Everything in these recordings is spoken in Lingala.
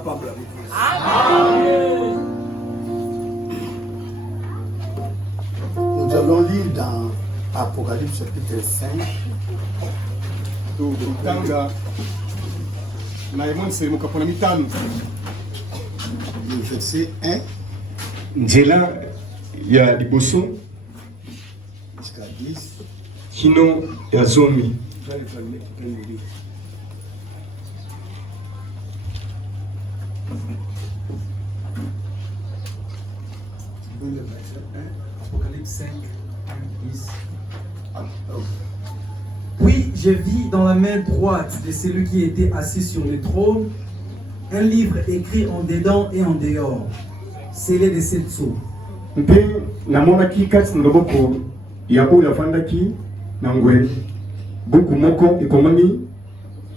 pambola bokolo. Nous allons lire dans Apocalypse chapitre 5. Le verset 1 Njela ya liboso jusqu'à 10. kino ya zomi. Le verset 1, Apocalypse 5, 1, 10. Puis je vis dans la main droite de celui qui était assis sur le trône un livre écrit en dedans et en dehors, scellé de 7 sceaux. Mpe namonaki kati na loboko ya oyo afandaki na ngwe buku moko ekomami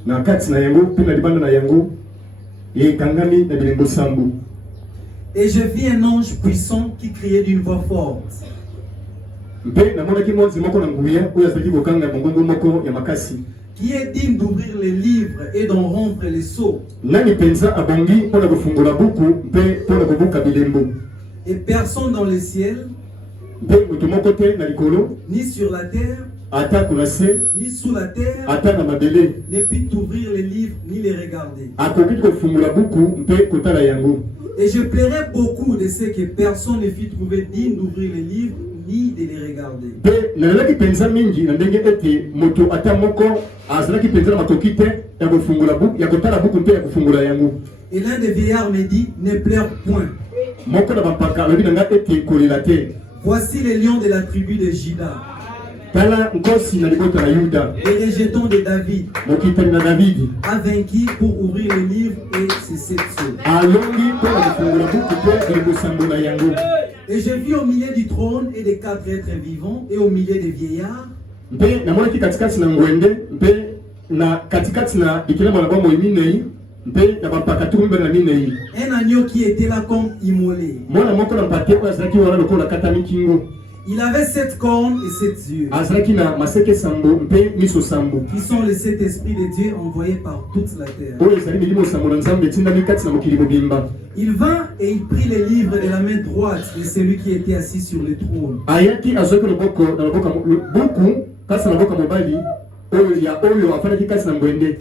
na kati na yango mpe na libanda na yango ekangami na bilembo sambu. Et je vis un ange puissant qui criait d'une voix forte. Mpe namonaki mwanzi moko na nguya oyo azalaki kokanga mongongo moko ya makasi. Qui est digne d'ouvrir les livres et d'en rompre les sceaux. Nani penza abongi mpona kofungola buku mpe mpona kobuka bilembo. Et personne dans le ciel, Mpe moto moko te na likolo, ni sur la terre, ata kuna se, ni sous la terre, ata na mabele, ne peut ouvrir les livres ni les regarder. akoki kofungola buku mpe kotala yango. Et je plairais beaucoup de ce que personne ne fut trouvé digne d'ouvrir les livres ni de les regarder. Mpe nalelaki penza mingi na ndenge ete moto ata moko azalaki penza na makoki te ya kofungola buku, ya kotala buku mpe ya kofungola yango. Et l'un des vieillards me dit, ne pleure point. Moko na bampaka alobi na nga ete kolela te. Voici les lions de la tribu de Juda, Tala nkosi na libota na Yuda, les rejetons de David, mokitani na Davidi, a vaincu pour ouvrir le livre et ses 7 sceaux. alongi mpona kofungola buku mpe bilembo sambo na yango. Et je vis au milieu du trône et des 4 êtres vivants et au milieu des vieillards Mpe namonaki katikati na ngwende mpe na katikati na bikelamu na bomoi minei mpe na bampaka tuku mibale na minei. un agneau qui était là comme immolé. Mwana moko na mpake oyo azalaki wana lokola katami kingo. Il avait 7 cornes et 7 yeux, Azalaki na maseke sambo mpe miso sambo. qui sont les 7 esprits de Dieu envoyés par toute la terre. Oyo ezali milimo sambo na Nzambe etindami kati na mokili mobimba. Il vint et il prit les livres de la main droite de celui qui était assis sur le trône. Ayaki azwaki loboko na loboko buku kasi na loboko mobali oyo ya oyo afandaki kati na ngwende.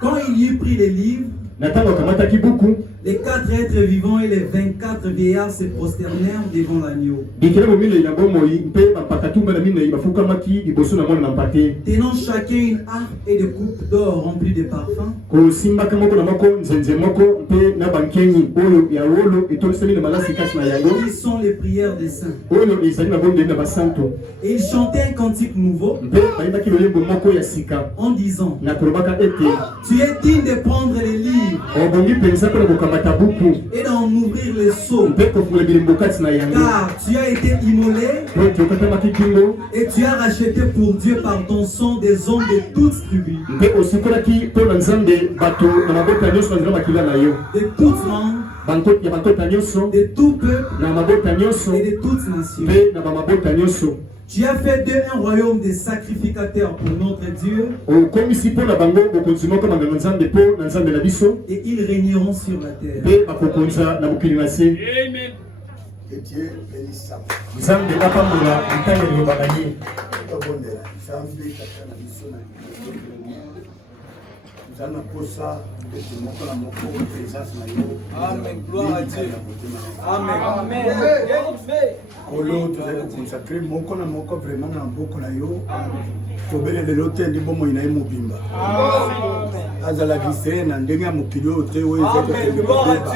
Quand il eut pris les livres, Na ntango akamataki buku, les 4 êtres vivants et les 24 vieillards se prosternèrent devant l'agneau, bikelamu minei na bomoi mpe bampaka tumba na minei bafukamaki liboso na mwana na mpate. tenant chacun une harpe et des coupes d'or remplies de parfums, Kosimbaka moko na moko nzenze moko mpe na bankenyi oyo ya wolo etolisami na malasi kati na yango qui sont les prières des saints. oyo ezali na bondeli na basanto. Et il chantait un cantique nouveau Mpe bayebaki lolembo moko ya sika en disant, na kolobaka ete tu es digne de prendre les livres obongi mpenza mpona kokamata buku et d'en ouvrir les sceaux, mpe kofungola bilembo kati na yango. car tu as été immolé Po ete okatamaki kingo et tu as racheté pour Dieu par ton sang des hommes de toutes tribus, mpe osikolaki mpo na Nzambe bato na mabota nyonso na nzela makila na yo, de toutes langues, ya bakota nyonso de tout peuple na mabota nyonso et de toutes nations. mpe na bamabota nyonso. Tu as fait d'eux un royaume de sacrificateurs pour notre Dieu, okomisi mpo na bango bokonzi moko banganga Nzambe mpo na Nzambe na biso, et ils régneront sur la terre. mpe bakokonza na mokili na se. Que Dieu bénisse ça. Nzambe apambola ntango liloba na ye. Tobondela. Nzambe kata na biso na Nzambe aposa ete moko na moko présence na yo. Amen. Gloire à Dieu. Amen. Amen. Kolo tozali koconsacre moko na moko vraiment na maboko na yo. Tobele lelo te ndi bomoi na ye mobimba. Azalaki se na ndenge ya mokili oyo te oyo ezali kokende kobeba.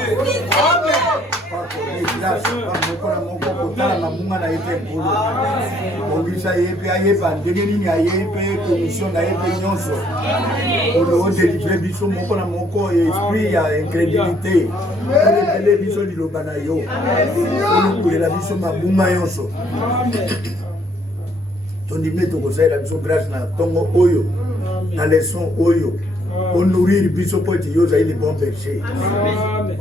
Moko na moko kotala mabunga na ye te nkolo. Bongisa ye mpe ayeba ndenge nini aye mpe commission na ye mpe nyonso. Kolo odelivre biso moko na moko esprit ya incrédulité. Olebele biso liloba na yo. Olukulela biso mabunga nyonso. Tondime tokosalela biso grâce na ntongo oyo na leçon oyo onourrir biso po ete yo ozali le bon berger.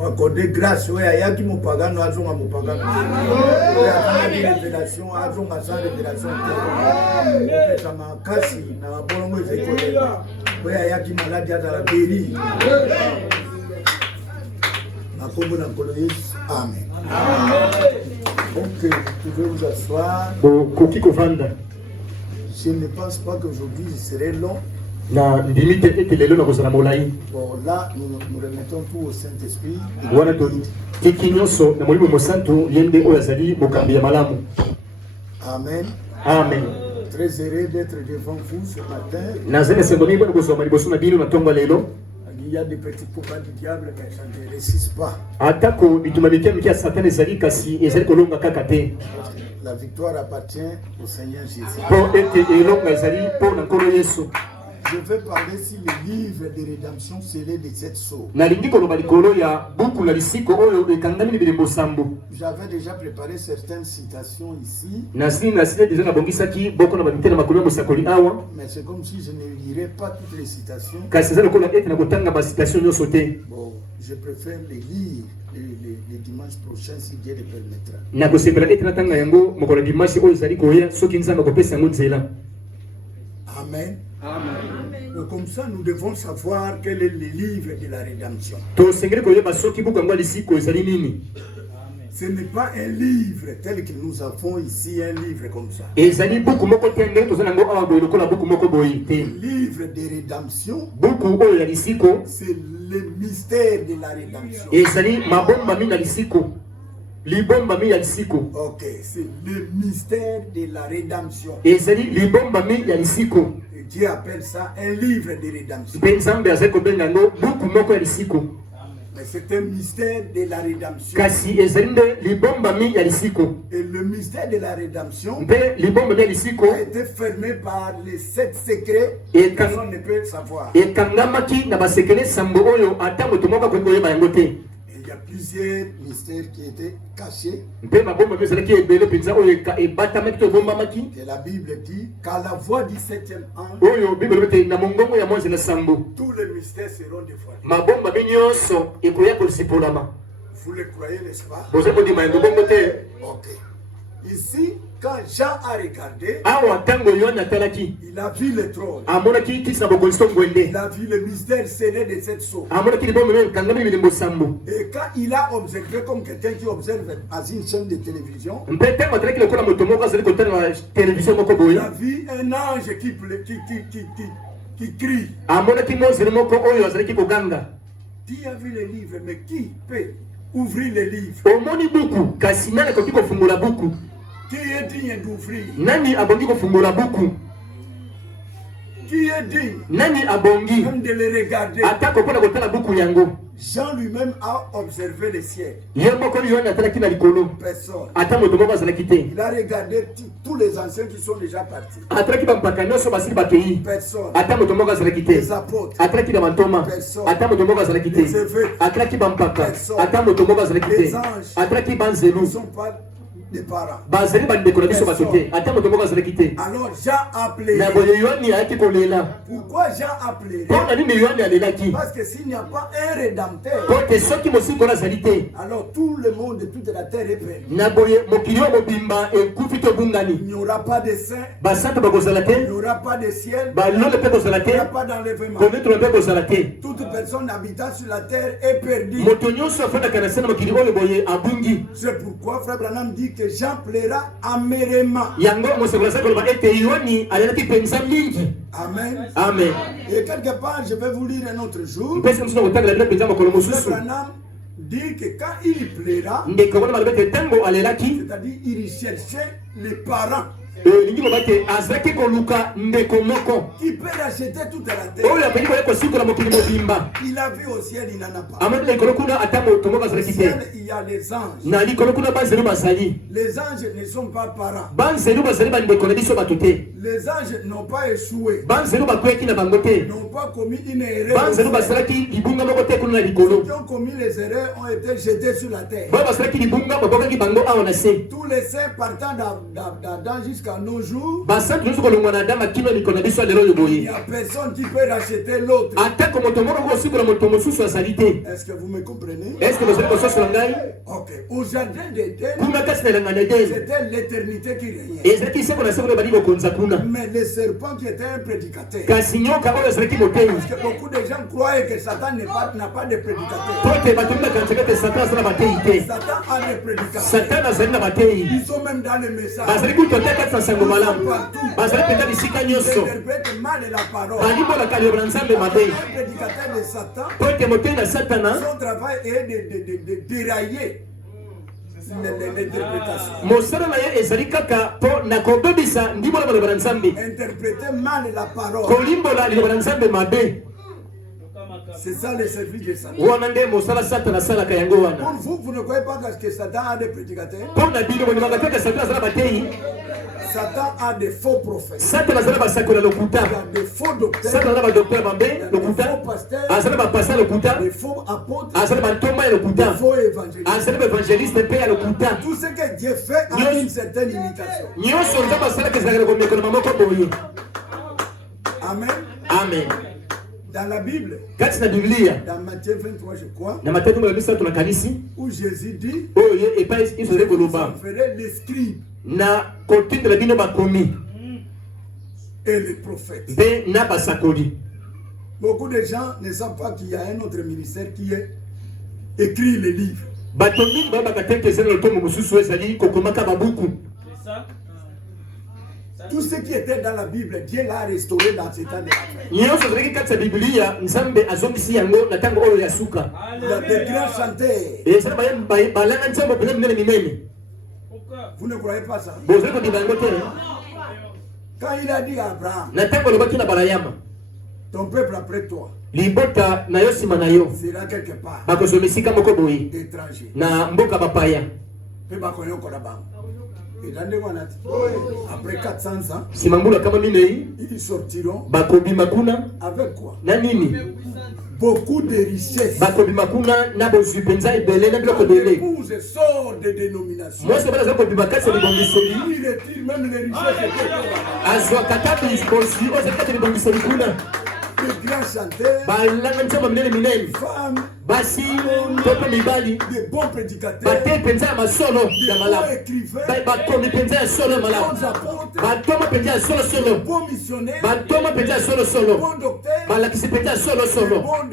Accorde grâce oyo ayaki mopagano azonga mopagano, oyo azangaki révélation azonga sans révélation te, opesa makasi na babolongo ezali kolela, oyo ayaki maladi azala guéri. Amen. Ok, vous pouvez vous asseoir. Je ne pense pas qu'aujourd'hui je serai long. Bon, là, nous remettons tout au Saint-Esprit. Amen. Amen. Très heureux d'être devant vous ce matin. Il y a des petits copains du diable, mais ça ne réussit pas. La victoire appartient au Seigneur Jésus. Je vais parler sur le livre de rédemption scellé de cette sceaux. J'avais déjà préparé certaines citations ici. Mais c'est comme si je ne lirais pas toutes les citations. Bon, je préfère les lire les dimanches prochains si Dieu le permettra. Amen. Amen. Donc, comme ça, nous devons savoir quel est le livre de la rédemption. Ce n'est pas un livre tel que nous avons ici, un livre comme ça. Le livre de rédemption, c'est le mystère de la rédemption. Ok, c'est le mystère de la rédemption. Dieu appelle ça un livre de rédemption. Mais c'est un mystère de la rédemption. Et le mystère de la rédemption a été fermé par les 7 secrets que personne ne peut savoir. Il y a plusieurs mystères qui étaient cachés. Et la Bible dit qu'à la voix du 7e ange, tous les mystères seront dévoilés. Vous le croyez, n'est-ce pas? Ok. Ici, quand Jean a regardé, il a vu le trône. Il a vu le mystère scellé de cette sceaux. Et quand il a observé, comme quelqu'un qui observe à une chaîne de télévision, il a vu un ange qui crie. Qui a vu le livre, mais qui peut ouvrir le livre? Qui est digne d'ouvrir? Qui est digne même de le regarder? Jean lui-même a observé le ciel. Personne. Il a regardé tous les anciens qui sont déjà partis. Personne. Les apôtres. Personne. Les évêques. Personne. Les anges ne sont pas des parents. Alors Jean a pleuré. Pourquoi Jean a pleuré? Parce que s'il n'y a pas un rédempteur, alors tout le monde de toute la terre est perdu. Il n'y aura pas de saints, il n'y aura pas de ciel, il n'y aura pas d'enlèvement. Toute personne habitant sur la terre est perdue. C'est pourquoi Frère Branham dit que Jean plaira amèrement. Amen. Amen. Et quelque part, je vais vous lire un autre jour. Frère Branham dit que quand il plaira, c'est-à-dire il cherchait les parents qui peut racheter toute la terre. Il a vu au ciel, il n'en a pas. Au ciel, il y a les anges. Les anges ne sont pas parents. Les anges n'ont pas échoué. N'ont pas commis une erreur. Ceux qui ont commis les erreurs ont été jetés sur la terre. Tous les saints partant d'Adam jusqu'à jusqu'à nos jours, basantu nyonso kolongwa na Adamu kino mikolo na biso ya lelo oyo il boye n'y a personne qui peut racheter l'autre. atako moto moko kosikola moto mosusu azali te. Est-ce que vous me comprenez? Est-ce que bozali kososola ngai Ok. Au jardin d'Éden, kuna kasi na elanga na Edeni c'était l'éternité qui régnait. ezalaki seko na seko na bali kokonza kuna Mais le serpent qui était un prédicateur, kasi nyoka oyo azalaki motei parce que beaucoup de gens croyaient que Satan n'a pas de prédicateur. po te bato bakanisaka te satan azali na batei te. Satan a des prédicateurs. Satan azali na batei Ils sont même dans le message. bazali kutu te kati na sango malamu bazali penza bisika Ils nyonso interprètent mal la parole. balibolaka liloba na nzambe mabe Un prédicateur de Satan, po ete motei na satana son travail est de dérailler l'interprétation. mosala na ye ezali kaka mpo na kobebisa ndimbola maloba na nzambe Interpréter mal la parole. kolimbola liloba na nzambe mabe. C'est ça le service de Satan. wana nde mosala satana asalaka yango wana. Pour vous, vous ne croyez pas que Satan a des prédicateurs? mpo na bino bondimaka te ke satana azala batei. Satan a des faux prophètes. satana azala basakoli ya lokuta. Il y a des faux docteurs, satana azala badokter mabe lokuta. azala bapasa lokuta. des faux apôtres, azala bantoma ya des lokuta. faux évangélistes. azala baevangeliste mpe ya lokuta. Tout ce que Dieu fait a une certaine imitation. nyonso nzambe asalaka ezalaka na komekolama moko boye. Amen. amen. Dans la Bible, kati na biblia dans Matthieu 23, je crois, na Mathayo 23 na kanisi où Jésus dit, oyo ye epai ezali vous koloba en ferez les scribes na kotindela bino bakomi et les prophètes. mpe na basakoli. Beaucoup de gens ne savent pas qu'il y a un autre ministère qui est écrit les livres. bato mingi bayebaka te ete ezali na lotombo mosusu ezali kokomaka babuku. Tout ce qui était dans la Bible, Dieu l'a restauré dans cet état de l'affaire. nyonso ezalaki kati ya biblia nzambe azongisi yango na ntango oyo ya suka. Il y a des grands chanteurs. ezali balanga nzambe mpenza minene minene. Vous ne croyez pas ça? bozali kondima yango te. Quand il a dit à Abraham, na ntango alobaki na balayama ton peuple après toi libota na yo nsima na yo sera quelque part bakozwa esika moko boye étranger. na mboka bapaya. Pe bakoyokola bango. Et après 400 ans, nsima mbula kama minei ils sortiront bakobima kuna avec quoi? na nini? Beaucoup de richesses. bakobima kuna na bozwi mpenza ebele na biloko ebele. L'épouse sort des dénominations. mwasi bana azali kobima kati ya libongiseli Il retire même les richesses. azwaka kati bozwi oyo ezali kati ya libongiseli kuna. Les grands chanteurs, balanga nzambe minene minene femmes, basi to mpe mibali des bons prédicateurs, batei mpenza ya masolo des ya bons malamu écrivains, bakomi mpenza ya solo ya des malamu bons apôtres, batoma mpenza ya solosolo bons missionnaires, batoma mpenza ya solosolo bons docteurs, balakisi mpenza ya de solosolo bons,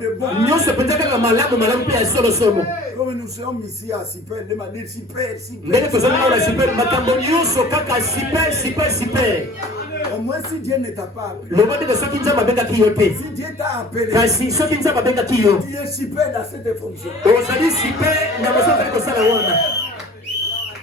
de bons. nyonso mpenza kaka malamu mpe ya solosolo. Comme nous sommes ici à Super, de manière super. ndenge tozali awa na super makambo nyonso kaka super. Au moins si Dieu ne t'a pas appelé, loba ndenge soki nzambe abengaki yo te si Dieu t'a appelé, kasi soki nzambe abengaki yo tu es super dans cette fonction. ozali super na mosala ozali kosala wana.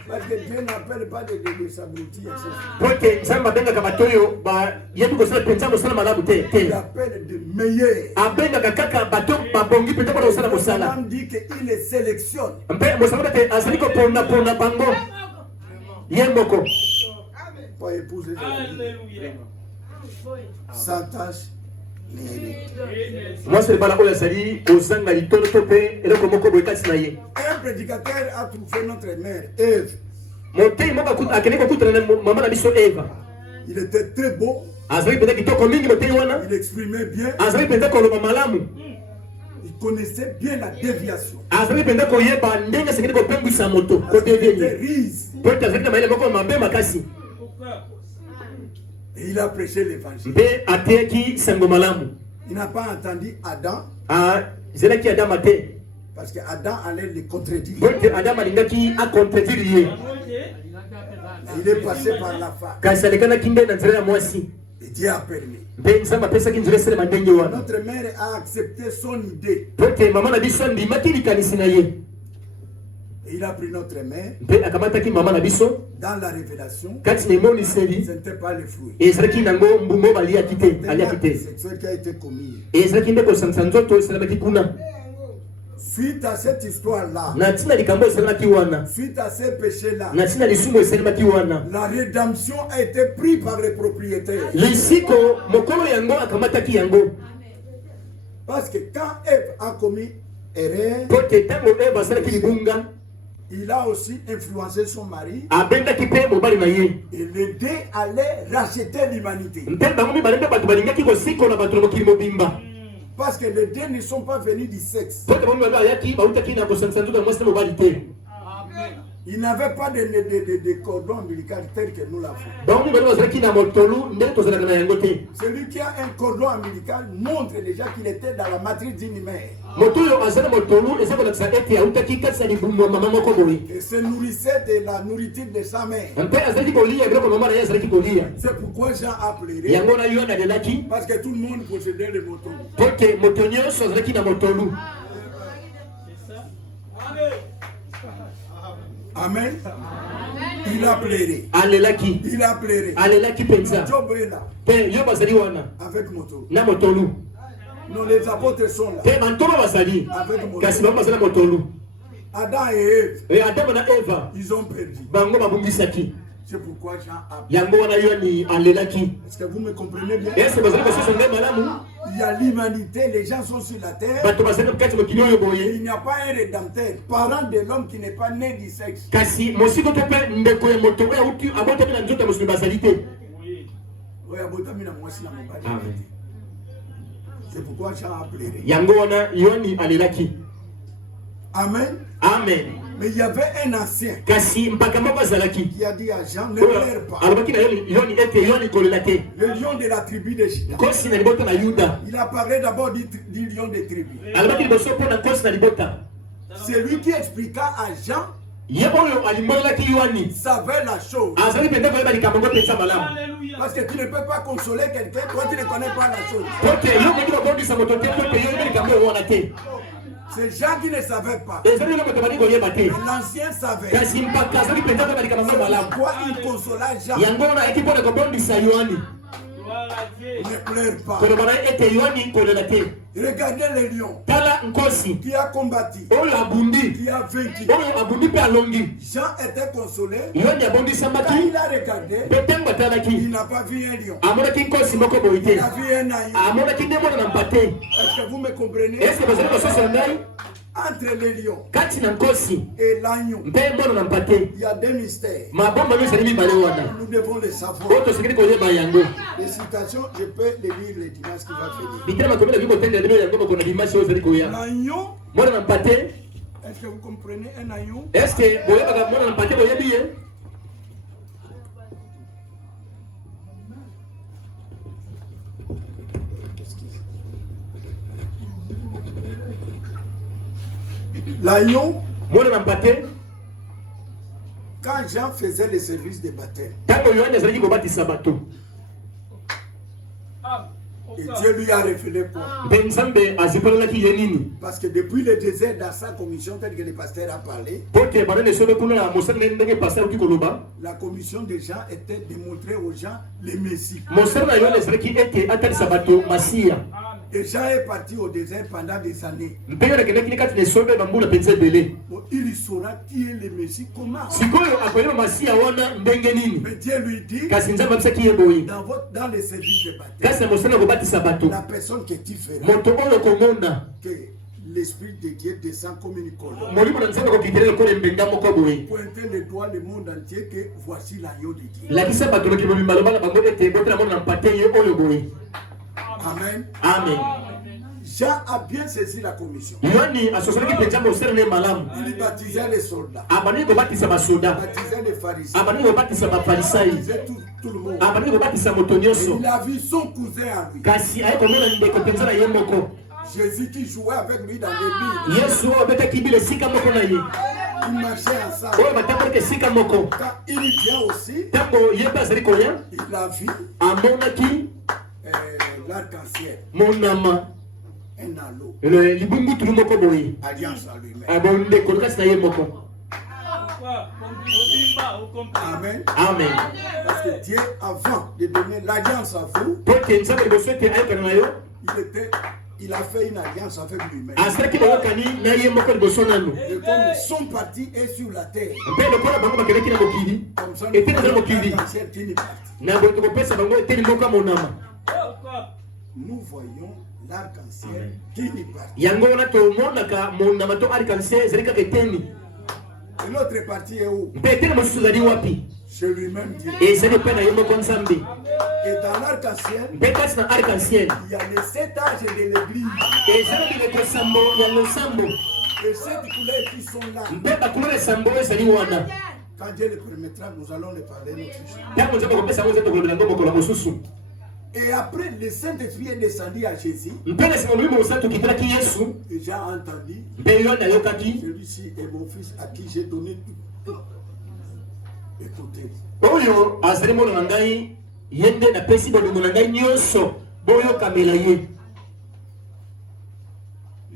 Parce que Dieu n'appelle pas des abrutis, etc. po ete nzambe abengaka bato oyo bayebi kosala mpenza mosala malamu te Il appelle de meilleurs. abengaka kaka bato babongi mpenza mpona kosala mosala. On dit qu'il les sélectionne. mpe mosala ete azali kopona bango ye moko Pour épouser sans tâche ni hérite. mwasi libala oyo azali kozanga litono to mpe eloko moko boye kasi na ye. Un prédicateur a trouvé notre mère, Ève. motei moko akende kokutana na mama na biso eva. Il était très beau, azali mpenza kitoko mingi motei wana. il exprimait bien, azali mpenza koloba malamu. il connaissait bien la déviation. azali mpenza koyeba ndenge asengeli kopengwisa moto Il était kodeveni riche po ete azali na mayele moko mabe makasi et il a prêché l'évangile. mpe ateyaki sango malamu. Il n'a pas entendu Adam azelaki adama te parce que Adam allait le contredire. po ete adama alingaki akontredire ye Il est passé par la femme kasi alekanaki nde na nzela ya mwasi et Dieu a permis. mpe nzambe apesaki nzela esalema ndenge wana Notre mère a accepté son idée po ete mama na biso andimaki likanisi na ye et il a pris notre mère mpe akamataki mama na biso dans la révélation. kati na emoniseli Ce n'était pas le fruit. ezalaki nango mbuma baliaki te C'était aliaki l'acte te sexuel qui a été commis. ezalaki nde kosanisa nzoto esalemaki kuna. Suite à cette histoire-là, na ntina likambo esalemaki wana suite à ces péchés-là, na ntina lisumu esalemaki wana la rédemption a été prise par les propriétaires. lisiko mokolo yango akamataki yango Parce que quand Ève a commis erreur, po ete ntango eva asalaki libunga Il a aussi influencé son mari. abendaki mpe mobali na ye. Et les deux allaient racheter l'humanité. Mpe bango mibale nde bato balingaki kosikola bato na mokili mobimba. Parce que les deux ne sont pas venus du sexe. Po te bango mibale bayaki bautaki na kosangisa nzoto ya mwasi na mobali te. Ils n'avaient pas de cordon ombilical tel que nous l'avons. Bango mibale bazalaki na motolu ndenge tozalaka na yango te. Celui qui a un cordon ombilical montre déjà qu'il était dans la matrice d'une mère. Moto oyo aza na motolu eza kolakisa ete autaki kati ya libumu ya mama moko boye. Et se nourrissait de la nourriture de sa mère. Mpe azalaki kolia biloko mama na ye azalaki kolia. C'est pourquoi Jean a pleuré. Yango na yo alelaki Parce que tout le monde possédait le moto. po te moto nyonso azalaki na motolu. Amen. Il a pleuré. Alelaki. Il a pleuré. Alelaki mpenza. Job est là. Mpe yo bazali wana avec moto. na motolu. Non, les apôtres sont là. Mpe bantoma bazali Avec moto. kasi bango bazali na motolu. Adam et Ève, E Adamu na Eva ils ont perdu. bango babungisaki. C'est pourquoi Jean a pleuré. Yango wana yo ni alelaki. Est-ce que vous me comprenez bien? Ese bazali basusu nde malamu. Il y a l'humanité, les gens sont sur la terre. Bato bazali kati mokili oyo Et boye. il n'y a pas un rédempteur, parent de l'homme qui n'est pas né du sexe. Kasi mosiko to mpe ndeko ya moto oyo auti abotami na nzoto ya mosuni bazali te. Oui, abotami na mwasi na mobali. Amen. C'est pourquoi Jean a pleuré. Yango wana yo ni alelaki. Amen. Amen. Mais il y avait un ancien Kasi mpaka moko azalaki. qui a dit à Jean, ne pleure pas. alobaki na yo ni ete yo ni kolela te. Le lion de la tribu de Juda. Nkosi na libota na Yuda. Il a parlé d'abord du lion des tribus. Alobaki liboso mpo na nkosi na libota. C'est lui qui expliqua à Jean, Ye oyo alimolelaki Yohani. savait la chose. Azali mpenza koyeba likambo ngo mpenza malamu. Parce que tu ne peux pas consoler quelqu'un, toi tu ne connais pas la chose. Po te yo moki kobondisa moto te po te yo yebi likambo oyo wana te. C'est Jean qui ne savait pas. Ezali na moto bali koyeba te. L'ancien savait. Kasi mpaka azali mpenza koyeba likambo ngo malamu. Pourquoi il consola Jean? Yango wana ayaki mpo na kobondisa Yohani. Ne pleure pas. Koloba na ye ete Yohani kolela te. Regardez le lion Tala nkosi qui a combattu, oyo abundi, qui a vaincu. oyo abundi mpe alongi. Jean était consolé. Yohani Quand abondisamaki il a regardé, mpe ntango il atalaki n'a pas vu un lion. amonaki nkosi moko boye te. Il a vu un agneau. Amonaki nde mwana na mpa te. Est-ce que vous me comprenez? Eske bazali kososo na ngai Entre le lion kati na nkosi et l'agneau, mpe mwana na mpa te. il y a deux mystères. Mabomba nyonso ali mibale wana Nous devons le savoir. oyo tosengeli koyeba yango. Les citations, je peux les lire les dimanches qui va venir. bitema makomeli akoki kotendela bino yango moko na dimanche oyo ezali koya. L'agneau, Mwana na mpa te. est-ce que vous comprenez un agneau? Eske boyebaka mwana na mpa te boyebi ye? L'agneau, Mwana na mpa te. quand Jean faisait le service de baptême, Ntango Yohani azalaki kobatisa bato et Dieu lui a révélé quoi? mpe nzambe azipolelaki ye nini. Parce que depuis le désert, dans sa commission, telle que le pasteur a parlé, Po te banene sobe kuna na mosala na ndenge paster akoki koloba. la commission de Jean était de montrer aux gens le Messie. Mosala na Yohani ezalaki ete atalisa bato masiya. Et Jean est parti au désert pendant des années. Mpe yo nakendaki kati na esobe bambula mpenza ebele. Bon, il saura qui est le Messie, comment. Sikoyo akoyeba masiya wana ndenge nini. Mais Dieu lui dit, Kasi nzambe abisaki ye boye. dans le service de baptême, Kasi na mosala kobatisa bato la personne que tu feras, moto oyo komona que l'Esprit de Dieu descend comme une colonne. molimo na nzambe kokitela lokola embenga moko boye. Pointer le doigt le monde entier que voici l'agneau de Dieu. Lakisa bato mokili mobimba loba na bango ete botela mona na mpa te ye oyo boye. Amen. Amen. Jean a bien saisi la commission. Yohani asosolaki mpenza mosala ne malamu. Il baptisait les soldats, Abandaki kobatisa basoda. baptisait les pharisiens, Abandaki kobatisa bafarisayi. baptisait tout le monde. Abandaki kobatisa moto Et nyonso. il a vu son cousin à lui, Kasi aye komona ndeko mpenza na ye moko. Jésus qui jouait avec lui dans les murs. Yesu oyo abetaki bile esika moko na ye. Ils marchaient ensemble. Oyo batambolaki esika moko. Quand il vient aussi, Ntango ye mpe azali koya il a vu amonaki l'arc-en-ciel, monama un halo, libungutulu moko boye. alliance à lui-même. Abondeko kasi na ye moko. Amen. Amen. Parce que Dieu, avant de donner l'alliance à vous, Po te nzambe liboso ete ayokana na yo il a fait une alliance avec lui-même. asalaki boyokani na ye moko liboso nanu. Et comme son parti est sur la terre, Mpe lokola bango bakendaki na mokili comme ça, ete na mokili l'arc-en-ciel qui n'est parti. na boye tokopesa bango eteni moko ya monama. Nous voyons l'arc-en-ciel qui n'est parti. Yango wana tomonaka monama to arc-en-ciel ezali kaka eteni. Et l'autre partie est où? Mpete na mosusu ezali wapi? C'est lui-même Dieu. Ezali mpe na ye moko Nzambe. Et dans l'arc-en-ciel, Mpe kati na arc-en-ciel il y a les 7 âges de l'église. ezali bileko esambo ya losambo. Et 7 couleurs qui sont là. Mpe bacouleur esambo ezali wana. Quand Dieu le permettra, nous allons le parler notre jour. Ntango Nzambe akopesa yango nzambe kolobela yango mokolo mosusu. Et après, le Saint-Esprit est descendu à Jésus. Mpe na nsima molimo mosantu okitalaki Yesu. Et j'ai entendu, Mpe yo nayokaki. celui-ci est mon fils à qui j'ai donné tout. Écoutez, Oyo azali mwana na ngai ye nde napesi bolingo na ngai nyonso boyokamela ye.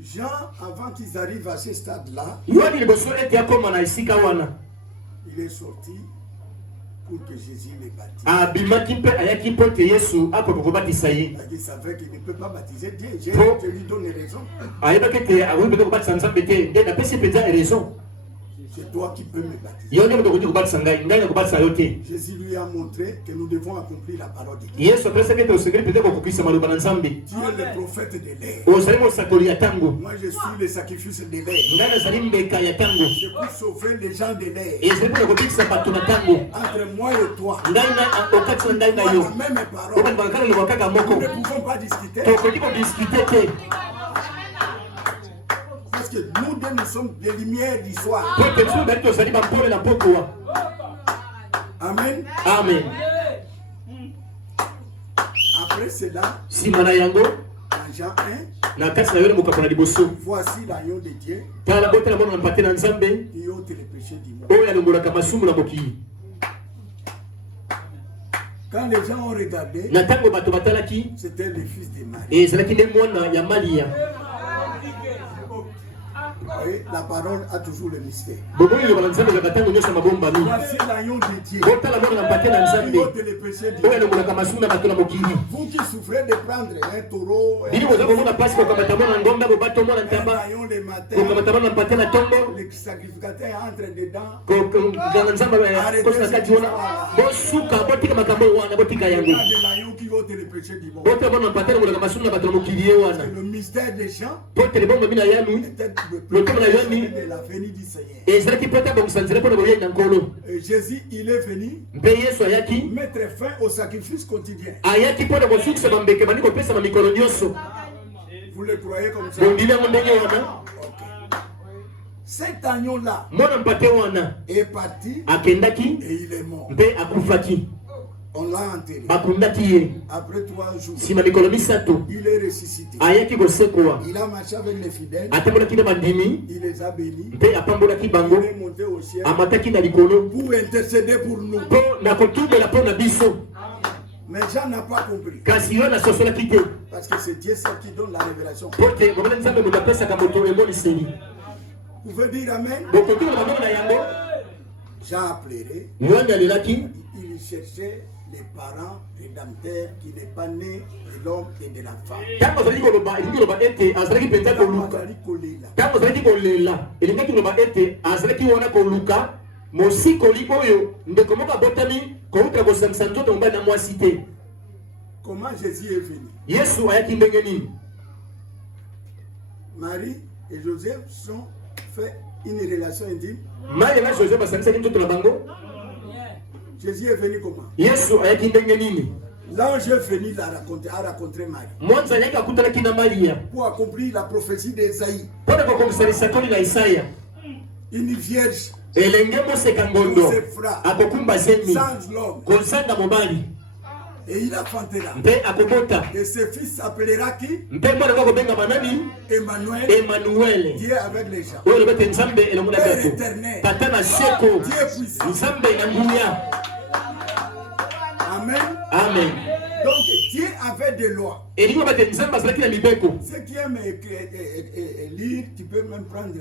Jean, avant qu'ils arrivent à ce stade-là, Yohani liboso ete akoma na esika wana il est sorti pour que Jésus le baptise. abimaki mpe ayaki mpo ete Yesu akoka kobatisa ye. Il savait qu'il ne peut pas baptiser Dieu. Bon. Je lui donne raison. ayebaki ete akoki mpenza kobatisa Nzambe te nde napesi mpenza raison. C'est toi qui peux me baptiser. Yo nde moto okoki kobatisa ngai na kobatisa yo te. Jésus lui a montré que nous devons accomplir la parole de Dieu. Yesu apesaki ete osengeli mpenza kokokisa maloba na Nzambe. Tu es le prophète de l'air. Ozali mosakoli ya ntango. Moi, je suis le sacrifice de l'air. Ngai nazali mbeka ya ntango. Je peux sauver les gens de l'air. ezali mpona kobikisa bato na ntango. Entre moi et toi, Ngai na okati na ngai na la yo même parole. okanibaka kaka loba kaka Nous moko. ne pouvons pas discuter tokoki kodiskute te parce que nous deux, nous sommes les lumières du soir. po ete biso bali tozali bampole na pokowa. Amen. Amen. Après cela, Nsima na yango dans Jean 1, na kati na yo na mokako na liboso voici l'agneau de Dieu tala botala mwana na mpate na Nzambe qui ôte les péchés du monde. oyo alongolaka masumu na mokili. Quand les gens ont regardé, Na ntango bato batalaki c'était le fils de Marie. ezalaki nde mwana ya Malia. Et la parole a toujours le mystère. bomoi liloba na Nzambe ezalaka ntango nyonso mabombami. Voici l'agneau de Dieu botala mwana na mpate na qui Nzambe ôte les péchés du oyo monde. alongolaka masumu na bato na mokili. Vous qui souffrez de prendre un taureau, bili boza komona mpasi kokamata mwana ngombe bobato mwana un ntaba agneau le matin, kokamata mwana na mpate na ntongo le sacrificateur entre dedans. koganga Nzambe kosi na kati wana bosuka botika makambo wana botika Il y yango. a de l'agneau qui ôte les péchés du monde. botala mwana na mpate alongolaka masumu na bato na mokili ye wana. Le mystère des gens po ete libomba na yanu était Le temps de la Yoni. de la venue du Seigneur. ezalaki mpo ete abongisa nzela mpona boyei na nkolo. Et Jésus, il est venu mpe Yesu ayaki mettre fin au sacrifice quotidien. ayaki mpona kosukisa bambeke bandi kopesa bamikolo nyonso. Vous le croyez comme ça? bondili yango ndenge wana. Cet agneau-là mwana mpate wana est parti akendaki et il est mort. mpe akufaki On l'a enterré. bakundaki ye. Après 3 jours, nsima mikolo misato il est ressuscité. ayaki kosekwa Il a marché avec les fidèles. atambolaki na bandimi Il les a bénis. mpe apambolaki Il bango est monté au ciel amataki na likolo pour intercéder pour nous. mpo na kotumela mpo na biso. Mais Jean n'a pas compris. kasi yo nasosolaki te Parce que c'est Dieu seul qui donne la révélation. po te ngomela Nzambe moto apesaka moto emoniseli. Vous pouvez dire Amen? bokoki na bango na yango. Jean a pleuré. yohani alelaki Il cherchait les parents rédempteurs qui n'est pas né de l'homme et de la femme. ntango azalaki koloba elingi koloba ete azalaki mpenza koluka. ntango azalaki kolela elingaki koloba ete azalaki wana koluka mosikoli oyo ndeko moko abotami kowuta kosangisa nzoto mobali na mwasi te. Comment Jésus est venu? Yesu ayaki ndenge nini? Marie et Joseph sont fait une relation intime. Maria na Joseph basangisaki nzoto na bango. Jésus est venu comment? Yesu ayaki ndenge nini? L'ange est venu à rencontrer Marie mwanza ayaki akutanaki na Maria pour accomplir la prophétie d'Esaïe. mpona kokomisa lisakoli na Isaya. Une vierge elenge moseka ngondo akokumba zemi sans l'homme. kozanga mobali Et il enfantera. mpe akobota Et ce fils s'appellera qui? mpe mwana ko kobengama nani? Emmanuel. Emmanuel. Dieu avec les gens. oyo loba ete Nzambe elongo na Père bato éternel. tata na seko Dieu puissant. Nzambe na nguya. Amen. Amen. Donc Dieu avait des lois. elingi loba ete Nzambe azalaki na mibeko. Ceux qui aiment lire, tu peux même prendre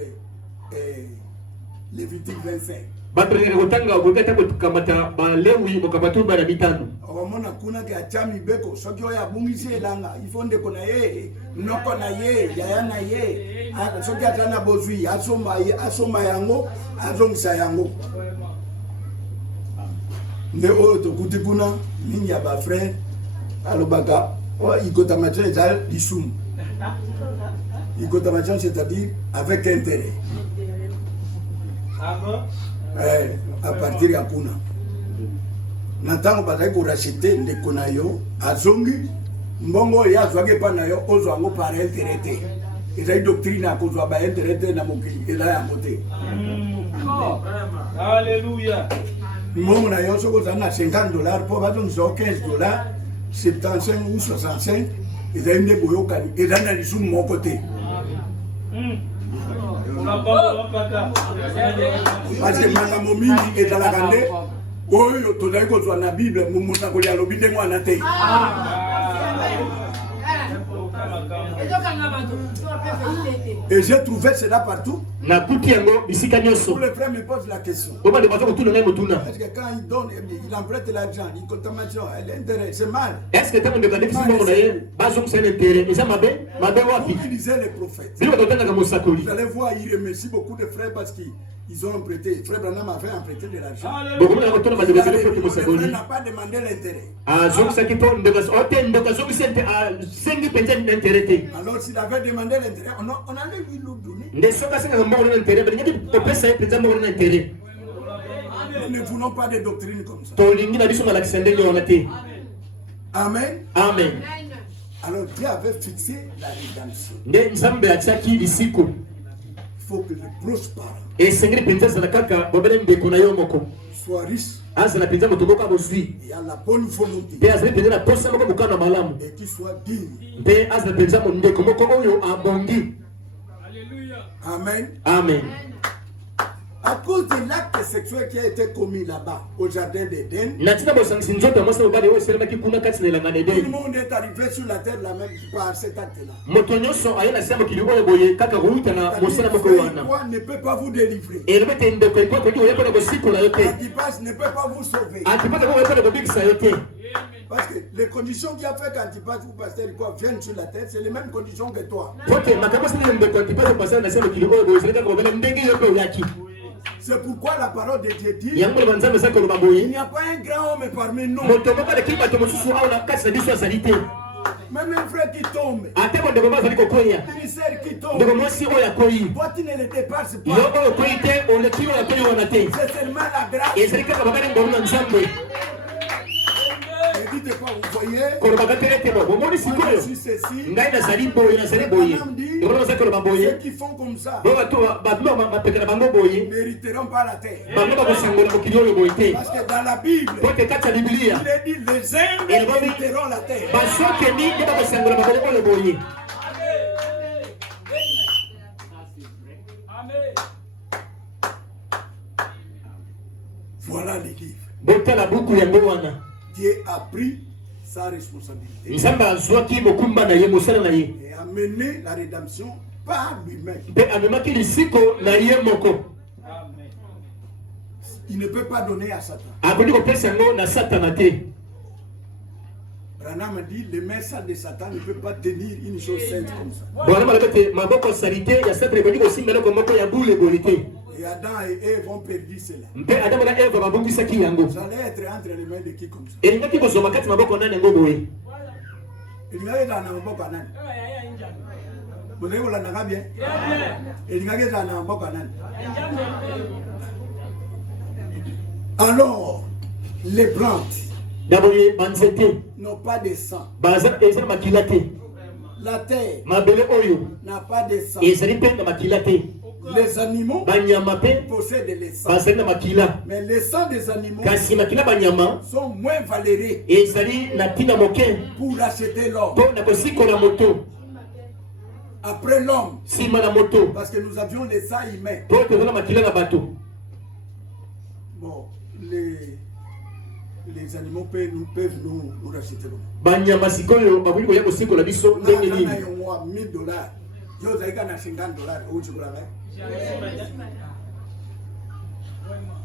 Lévitique 25. bato balingaka kotanga okoki ata kokamata balewi mokamata bana mitano. Omona kuna ke atia mibeko soki oyo abungisi elanga ifo ndeko na ye noko na ye yaya na ye soki aza na bozwi asomba yango azongisa yango nde oyo tokuti kuna mingi ya bafrere alobaka ikotamation eza lisumu. Ikotamation c'est-à-dire avec intérêt. À partir ya kuna. Nantango bazali ko racheter ndeko na yo azongi mbongo ya zwake pa na yo ozwa ngo par intérêt te. Ezali doctrine ya kozwa ba intérêt te na mokili ela ya mote. Alléluia. Mbongo na yo soko za na $50 po bazongisa $15, 75 ou 65 ezali nde boyokani ezali na lisumu moko te. Parce que makambo mingi ezalaka nde oyo tozali kozwa na Bible momusakoli alobi ndenge wana te. Et j'ai trouvé cela partout. Tous les frères me posent la question. Est-ce que quand il donne, il emprunte l'argent, il consommation, l'intérêt, c'est mal. Est-ce que tu as vous lisez les prophètes. Vous allez voir, il remercie beaucoup de frères parce qu'ils ont emprunté. Frère Branham avait emprunté de l'argent. Le frère n'a pas demandé l'intérêt. Alors s'il avait demandé l'intérêt, on allait lui le donner. Nous ne voulons pas de doctrine comme ça. Amen. Amen. Alors Dieu avait fixé la rédemption. Il faut que le prospère soit riche et à la bonne volonté et qu'il soit digne. Amen. Amen. À cause de l'acte sexuel qui a été commis là-bas, au jardin d'Éden, tout le monde est arrivé sur la terre la même par cet acte-là. Quoi ne peut pas vous délivrer. Antipas ne peut pas vous sauver. Parce que les conditions qui a fait qu'Antipas ou pasteur quoi viennent sur la terre, c'est les mêmes conditions que toi. C'est pourquoi la parole de Dieu dit il n'y a pas un grand homme parmi nous. Même un frère qui tombe, un ministère qui tombe, toi tu ne le dépasses pas. C'est seulement la grâce. Ne dites pas, vous voyez, je suis ceci. Ceux qui font comme ça ne mériteront pas la terre. Parce que dans la Bible, il est dit les humbles mériteront la terre. Voilà les livres. Dieu a pris sa responsabilité et a mené la rédemption par lui-même. Il ne peut pas donner à Satan. Branham dit les mains sales de Satan ne peuvent pas tenir une chose sainte comme ça. Et Adam et Ève ont perdu cela. Vous allez être entre les mains de qui comme ça? Il va être dans le Bokanan. Vous avez vu la bien? Il va être dans le Bokanan. Alors, les plantes n'ont pas de sang. La terre n'a pas de sang. Les animaux possèdent le sang. Mais les sangs des animaux sont moins valeureux pour acheter l'homme. Après l'homme, parce que nous avions les sangs humains. Bon, les animaux peuvent nous racheter l'homme. $1000.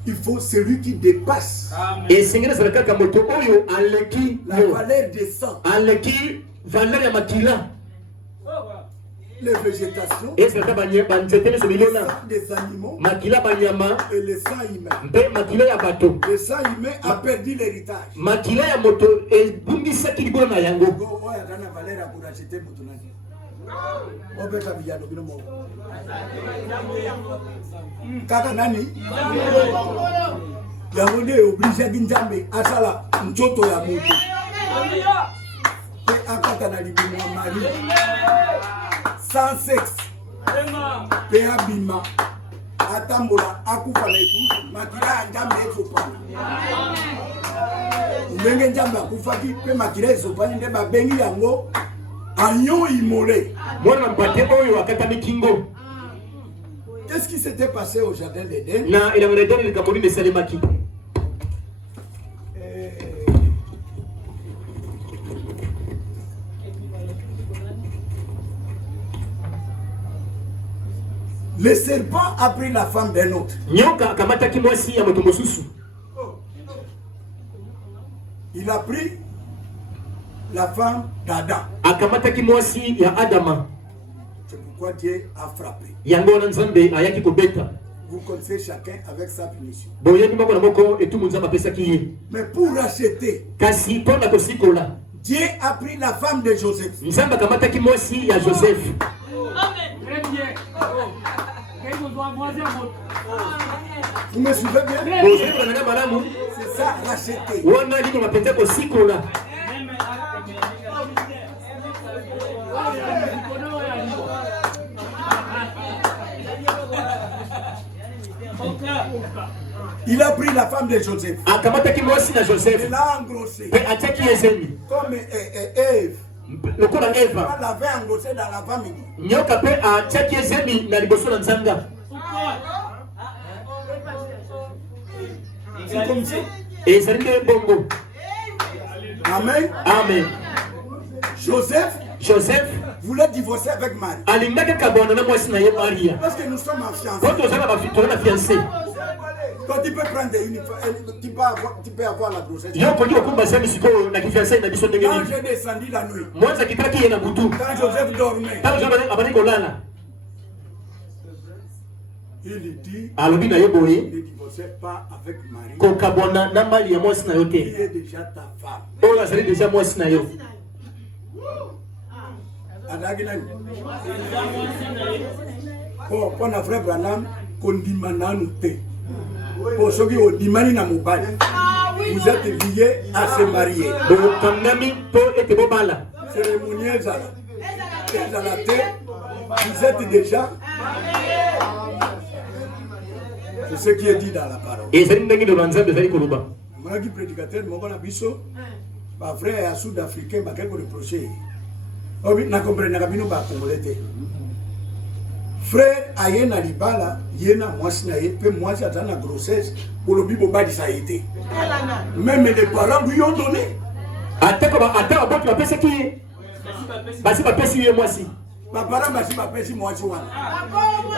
Il faut celui qui dépasse la valeur des sangs, les végétations, les sangs des animaux et les sangs humains. Les sangs humains a perdu l'héritage. Opesa vijana bino mo. Kaka nani? Yahudi oblige Ginjambe asala mtoto ya mutu. Pe akata na libimu wa mari. Sans sexe. Pe abima. Atambola akufa na iku. Makira Njambe ezopana. Ndenge Njambe akufa ki pe makira ezopana nde babengi yango. Agnon immolé. Qu'est-ce qui s'était passé au jardin d'Éden? Le serpent a pris la femme d'un autre. Il a pris la femme d'Adam. C'est pourquoi Dieu a frappé. Vous connaissez chacun avec sa punition. Mais pour racheter, Dieu a pris la femme de Joseph. Vous me suivez bien? C'est ça, racheter. Il a pris la femme de Joseph. Il l'a engrossée. Comme Ève. Elle l'avait engrossée dans la famille. C'est comme ça. Amen. Amen. Joseph voulait divorcer avec Marie. Parce que nous sommes en fiancés. Quand tu peux prendre tu peux avoir la grossesse. Quand j'ai descendu la nuit, quand Joseph dormait, il dit ne divorcez pas avec Marie. Qui est déjà ta femme. Oh, pour notre frère Branham, pour ceux qui ont dimani na mobali, vous êtes liés à se marier. Cérémoniel Zala. Vous êtes déjà. C'est ce qui est dit dans la parole. Moi qui prédicateur, mon abisso, ma frère est sud-africain, ma quelque reproché. Na comprendre na bino ba congolais. Frère ayena libala, yena mwasi na ye, pe mwasi atana grossesse, pour le bibo badi ça a été. Même les parents lui ont donné. Attends, tu m'appelles ce qui est? Basi bapesi ye mwasi. Ba parents basi bapesi mwasi wana.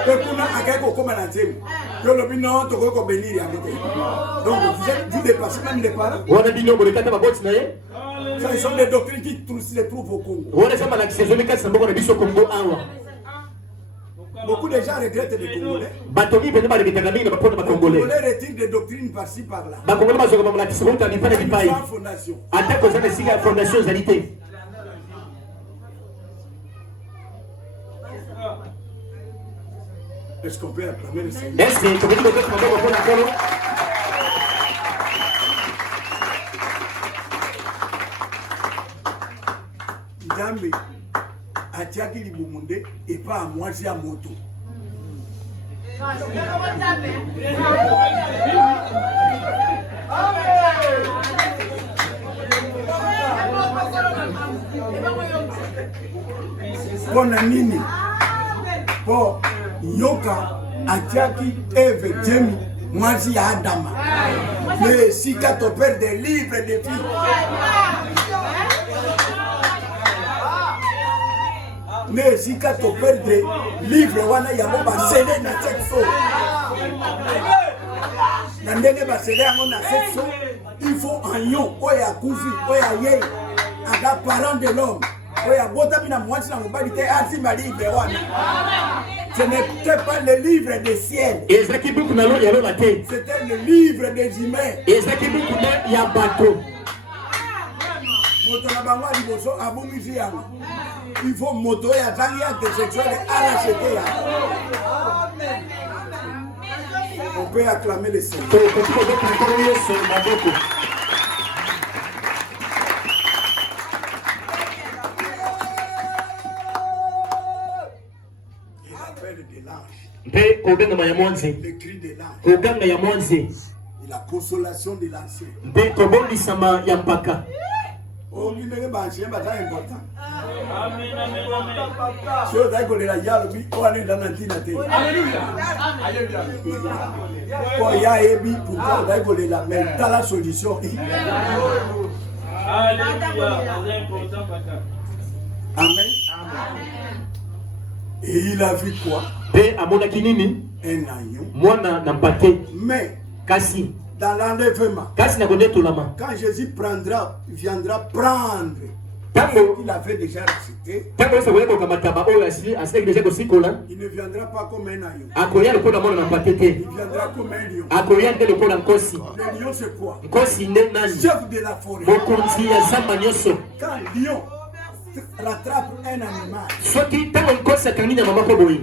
Pe kuna akako koma na nzemu. Yo lobi non to ko bénir ya moto. Donc vous dépassez même les parents. Wana bino bo lekata ba boti na ye. Ça sont des doctrines qui se trouvent au Congo. Wana sama la saison de 4 sambo na biso Congo awa. Beaucoup de gens regrettent les Congolais. Batomi bene ba regretanga mingi na bakona ba Congolais. Les Congolais retirent des doctrines par-ci par-là. Ba Congolais ba zoka ba mlati so ta bipana bipai. Atako za siga fondation zalité. Est-ce qu'on peut acclamer le Seigneur? Est-ce que tu peux dire que tu m'as pas la colo? Njambe atiaki libumunde et pas à moi c'est à moto. Pona nini? Po Yoka atiaki Eve Jemi mwasi ya Adama. Mais si quand on perd des livres de filles. Mais si quand on perd des livres wana yango ba scellé na sexo. Na ndenge ba scellé yango na sexo, il faut un yon oya kufi oya ye aga parent de l'homme. Oya botami na mwasi na mobali te asi ma livre wana. Ce n'était pas le livre des ciels. C'était le livre des humains. moto na bango liboso abomisi yango. Il faut moto ya tangi acte sexuel arracher ya. On peut acclamer le Seigneur. Mpe koganga ya mwanzi. Le cri de l'ange. Koganga ya mwanzi. La consolation de l'ancien. Mpe kobondisama ya mpaka. Oh, il n'est pas important. Amen, amen, amen. Si vous avez connu la yalo, on est dans la tinate. Alléluia. Oh, il y a ébi pour toi, vous avez connu la, mais dans la solution. Alléluia. C'est important, papa. Amen. Et il a vu quoi? Mpe amonaki nini? Un agneau. Mwana na mpate. Mais Kasi. dans l'enlèvement, Kasi na kondetolama. quand Jésus viendra prendre Tango. ce qu'il avait déjà récité, Tango esa koyeba kokamata oyo asili déjà kosikola. il ne viendra pas comme un agneau. Akoya lokola mwana na mpate te. Il viendra comme un lion. Akoya nde lokola nkosi. Le lion, c'est quoi? Nkosi nde nani? Chef de la forêt. Mokonzi ya zamba nyonso. Quand lion rattrape un animal, Soki ntango nkosi akangi nyama moko boye.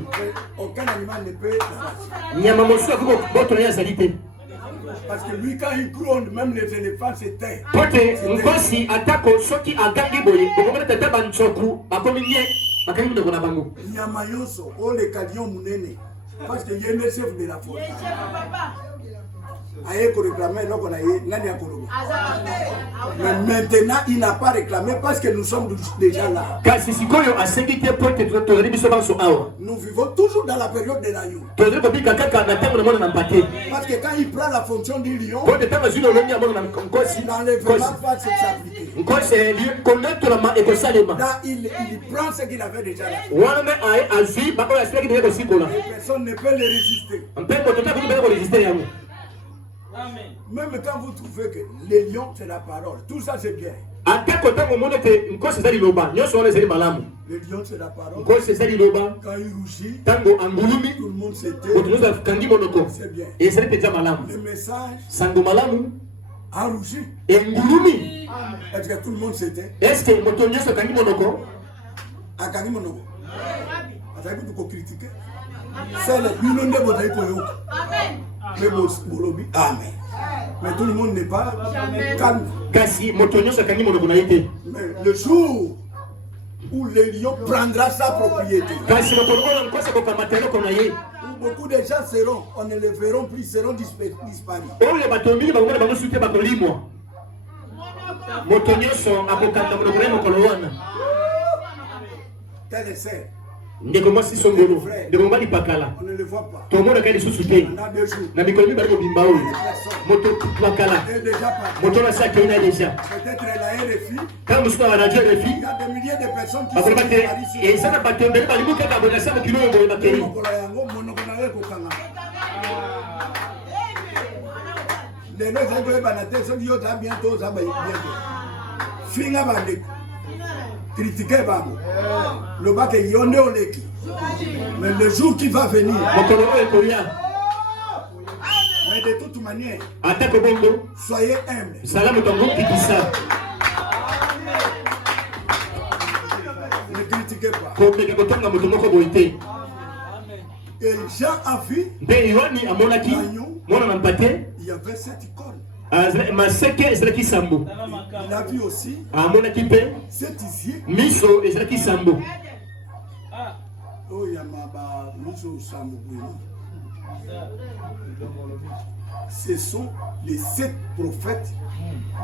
aucun animal ne peut l'arracher. Nyama mosusu akoki kobotola ye azali te. Parce que lui, quand il gronde, même les éléphants s'éteignent. Po te nkosi atako soki agangi boye okomona tata bantsoku bakomi nye bakangi minoko na bango. Nyama nyonso, oh le calion munene. Parce que y a le chef de la forêt. Aye ko réclamer donc on a nani akoloba. Mais maintenant il n'a pas réclamé parce que nous sommes déjà là. Kasi sikoyo asengi te po te tozali biso banso awa. Nous vivons toujours dans la période de l'agneau. Tozali kobika kaka na ntango na mwana na mpate. Parce que quand il prend la fonction du lion, Po te ntango azwi lolongi ya mwana na nkosi. l'enlèvement va s'appliquer. Nkosi konetolama ekosalema. Là il prend ce qu'il avait déjà là. Wana me aye azwi baoyo asilaki deja kosikola. Personne ne peut le résister. Mpe moto te akoki mpena koresiste yango. Amen. Même quand vous trouvez que les lions c'est la parole, tout ça c'est bien. Atako ntango omoni ete nkosi eza liloba nyonso wana ezali malamu. Le lion c'est la parole. Nkosi eza liloba Quand il rougit, ntango angulumi tout le monde s'était. moto nyonso akangi monoko C'est bien. ezali mpenza malamu. Le message Sango malamu a rougi. engulumi. Est-ce que tout le monde s'était? Est-ce que moto nyonso akangi monoko? Akangi monoko. Azali ko critiquer. C'est le bino nde bozali koyoka. Mais bolobi amen. Mais tout le monde n'est pas calme. Kasi moto nyonso akangi monoko na ye te. Mais le jour où le lion prendra sa propriété, Kasi moto oyo nkosi akokamata eloko na ye. où beaucoup de gens seront, on ne les verront plus, seront disparus. Oyo bato mingi bakokana bango suki te bakolimwa. Moto nyonso akokanga monoko na ye mokolo wana. Tel est c'est. Ndeko mwasi songolo ndeko mobali pakala On ne le voit pas. tomonaka lisusu te On a 2 jours. na mikolo mibali kobimba oyo moto pakala Elle est déjà partie. moto wana asi akei na deja Peut-être elle a RFI. ntango mosusu na baradio Il refi y a des milliers de personnes qui sont bakoba te disparues sur eza na bato ebele balingi kaka boye na sa mokili oyo boye bakei mokolo yango monoko na ye kokanga. Lelo ezali koyebana te soki yo oza bientôt oza bientôt. Finga bandeko. Critiquer bango. Lobake yo nde oleki. Mais le jour qui va venir, mokolo oyo ekoya mais de toute manière, atako bongo soyez humble. zala moto yango okitisa Ne critiquez pas. komeka kotonga moto moko boye te. Et Jean a vu, Mpe yohani amonaki mwana na mpate il y avait 7 icônes. maseke ezalaki sambo. Il a vu aussi Amonaki mpe 7 yeux. miso ezalaki sambo. Oh, il y a ma miso sambo. Ce sont les 7 prophètes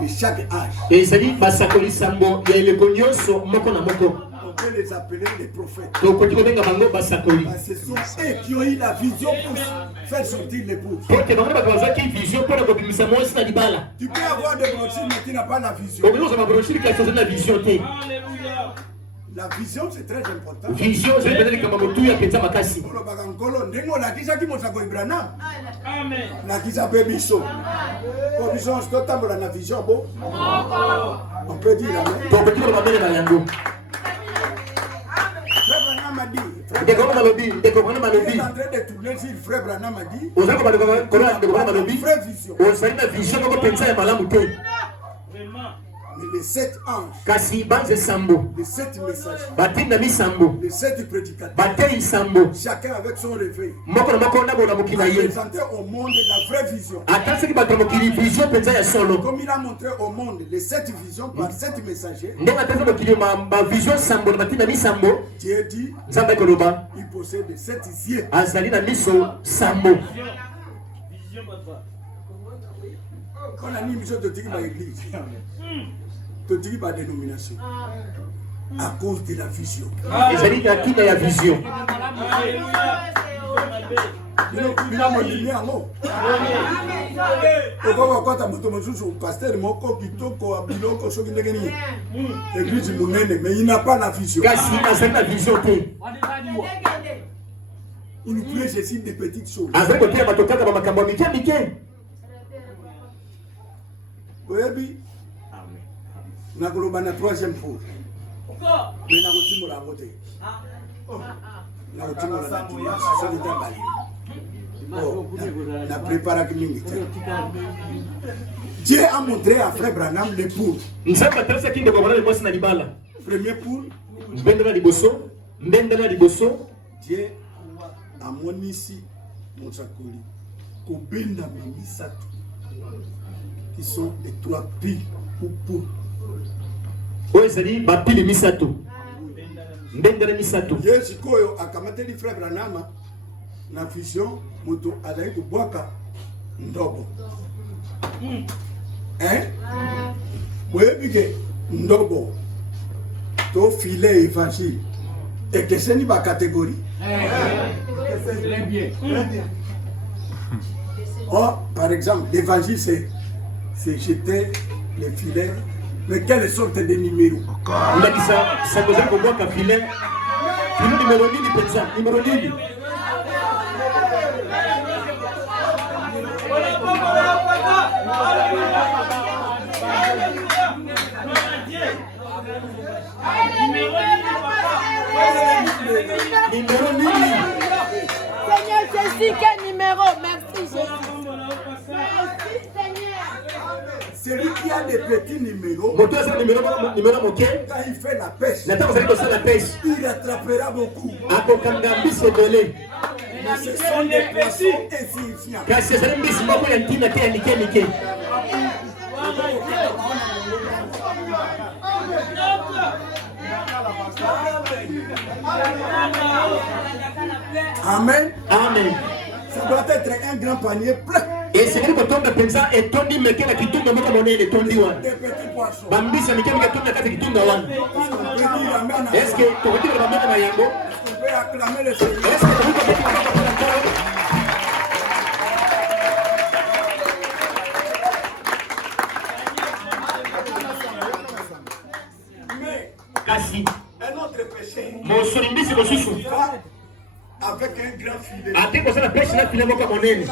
de chaque âge. Ezali basakoli sambo ya eleko nyonso moko na moko. On peut les appeler les prophètes. Tokoki kobenga bango basakoli. Ce sont eux qui ont eu la vision pour faire sortir l'épouse. Po te bango bato bazwaki vision mpona kobimisa mwasi na libala. Tu peux avoir des brochures mais tu n'as pas la vision. okoki kozwa mabroshiri kasi ozali na vision te. Alléluia. La vision c'est très important. Vision ezali mpenza likambo motuya mpenza makasi. olobaka nkolo ndenge olakisaki mosako Ibrahim Amen. lakisa mpe biso po biso nyonso totambola na vision bo on peut dire amen. Tokoki koloba mbele na yango. Frère Branham a dit, Ndeko wana malobi, ndeko wana il malobi. est en train de tourner sur Frère Branham a dit, Ozali kobanda kolona ndeko wana malobi. vraie vision. Ozali na vision moko mpenza ya malamu te. Vraiment. les 7 anges, kasi banze sambo les 7 messagers, batinda misambo les 7 prédicateurs, batei sambo chacun avec son réveil, moko na moko na bona mokili na ye présenter au monde la vraie vision. atasaki bato mokili vision mpenza ya solo Comme il a montré au monde les 7 visions par 7 messagers, ndenge atasa mokili ma vision sambo na batinda misambo Dieu dit nzambe koloba il possède 7 yeux. azali na miso sambo. Vision, papa. On a mis une mission de Tiki par l'église, de Tiki par dénomination, à cause de la vision. ezali na kina ya vision. Bila mondimi yango. Okoko kota moto mosusu pasteur moko kitoko abiloko soki ndenge nini. Église monene mais il n'a pas la vision. kasi azali na vision te Il nous plaît ceci des petites choses. azali koteya bato kaka bamakambo ya mike mike. Oyebi nakoloba na troisième fois. Mais nakotimola yango te. Nakotimola na dimanche soki tabali. Na préparaki mingi te. Dieu a montré à frère Branham les poules. nzambe atarisaki ndeko mwana mwasi na libala Premier poule, mbende na liboso mbende na liboso Dieu amonisi mosakoli kobenda misato qui sont les 3 piles ou poules. oyo ezali bapili misato mbende na misato. Ye sikoyo akamateli frère Branham na vision moto azali kobwaka ndobo. Boyebi ke ndobo to filet évangile ekeseni ba catégorie. Oh, par exemple, l'évangile c'est jeter les filets. Mais quelle sorte de numéro? ndakisa sango ezali kobwaka file file numero nini mpenza numero nini numero nini. Seigneur Jésus, quel numéro? Merci Jésus. Merci Seigneur. Celui qui a des petits numéros, moto azali numero moke quand il fait la pêche, na ntango ozali kosala pese il attrapera beaucoup. akokanga mbisi ebele Mais ce sont des poissons insignifiants. kasi ezali mbisi moko ya ntina te ya mike mike. Amen. Amen. Ça doit être un grand panier plein esengeli kotonda mpenza etondi meke na kitunga moko monene etondi wana de petits poissons. bambisi ya mike mike etondi na kati ya kitunga wana. On peut dire amen. eske tokotikela bamene na yango On peut acclamer le Seigneur. eske tokokobetika bakapela nkolo. Mais kasi un autre péché mosoli mbisi mosusu va avec un grand filet. ate kosala pesi na file moko ya monene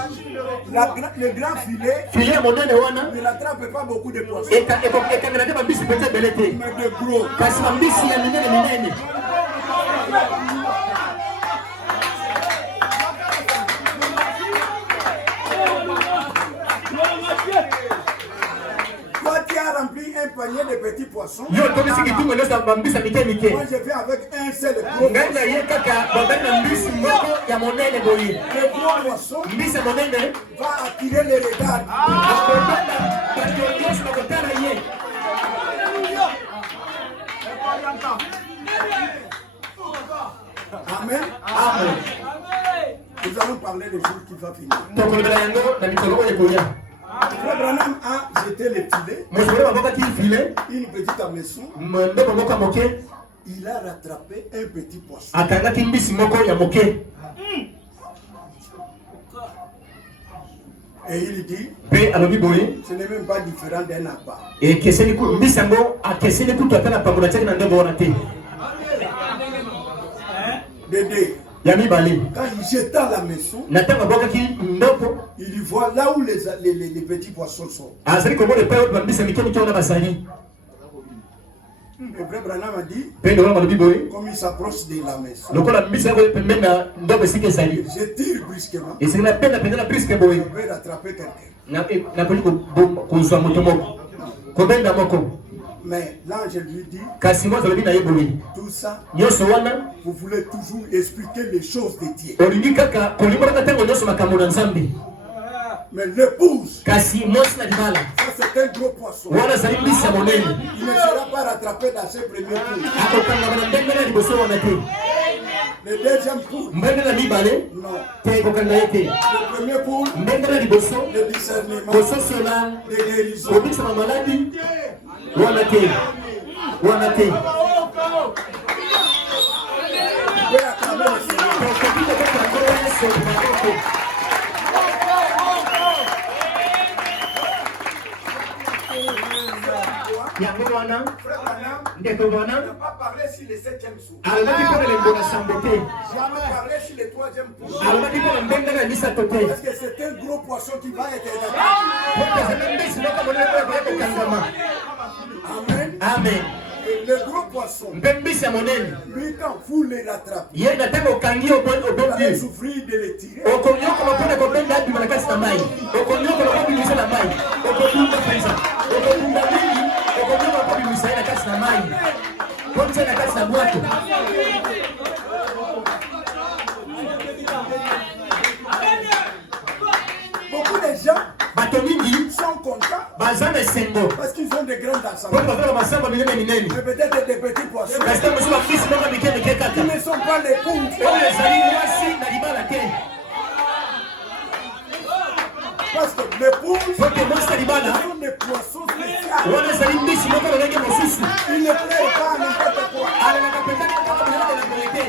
Le grand filet file ya monene wana ne n'attrape pas beaucoup de poissons, ekangela te bambisi mpenza ebele te mais de gros. kasi bambisi ya minene minene. Toi qui as rempli un panier de petits poissons, yo tondisi kitunga nyonso ya bambisi ya mike mike moi je vais avec un seul gros ngai na poisson. ye kaka babali na mbisi moko ya monene boye. Le gros poisson mbisi ya monene va attirer les regards. akobanda bato nyonso bakotala ye. Amen. Amen. Nous allons parler des jours qui vont finir. tokolobela yango na mikolo oyo ekoya. Frère Branham a jeté le filet, mosolo babokaki file une petite maison. ndeko moko ya moke Il a rattrapé un petit poisson. akangaki mbisi moko ya moke Et il dit, mpe alobi boye ce n'est même pas différent d'un appât. ekeseni mbisi yango akeseni kutu ata na pango natiaki na ndenge wana te. Dédé, ya mibale quand il jeta la maison, na ntango abwakaki ndoko il voit là où les petits poissons sont. azali komona epai oyo bambisi ya mike mike wana bazali. Le frère Branham a dit, mpe ndeko balobi boye comme il s'approche de la maison, lokola mbisi yango pembeni na ndoko esika ezali je tire brusquement, esili na penda mpenza na priske boye je vais rattraper quelqu'un. nakoki kozwa moto moko kobenda moko. Mais l'ange lui dit, kasi mwa zalobi na ye boye tout ça, nyonso wana vous voulez toujours expliquer les choses de Dieu. olingi kaka kolimbolaka ntango nyonso makambo na nzambe Mais l'épouse, kasi mwasi na libala ça c'est un gros poisson. wana azali mbisi ya monene Il ne sera pas rattrapé dans ses premiers coups. akokangama na ndenge na liboso wana te Le deuxième coup, mbenge na mibale non. te ekokanga ye te Le premier coup, ndenge na liboso le discernement, kososola les guérisons. kobikisama maladi wana te wana te Tu peux acclamer le Seigneur. okoki kokota yango yesu bakoko yango wana Frère Branham ndeko wana n'a pas parlé sur le 7e jour. alobaki mpo na elembo na sambo te Jamais parlé sur le 3e jour. alobaki mpo na ndenge na misato te Parce que c'est un gros poisson qui va être attaqué. po ezali mbisi moko monene oyo ekoya kokangama Amen. amen Et le gros poisson, mpe mbisi ya monene lui, quand vous les rattrapez, ye na ntango okangi vous allez obombi souffrir de les tirer. okonyokoma mpona kobenda abima na kati na mai okonyokoma kobimisa na mai okobunda mpenza okobunda mingi okonyokoma kobimisa ye na kati na mai kotia na kati na bwato Beaucoup de gens bato mingi sont contents baza na esengo parce qu'ils ont de grandes po assemblées. baza na basamba minene minene Mais peut-être des petits poissons. kasi ntango mosu bambisi moko mike mike kaka Ils ne sont pas les poules. oyo ezali mwasi na libala te Parce que les poules po ke mwasi na libala sont des poissons spéciaux. wana ezali mbisi moko lolenge mosusu Ils ne plaisent pas à n'importe quoi. alelaka mpenzani kaka monene na boye te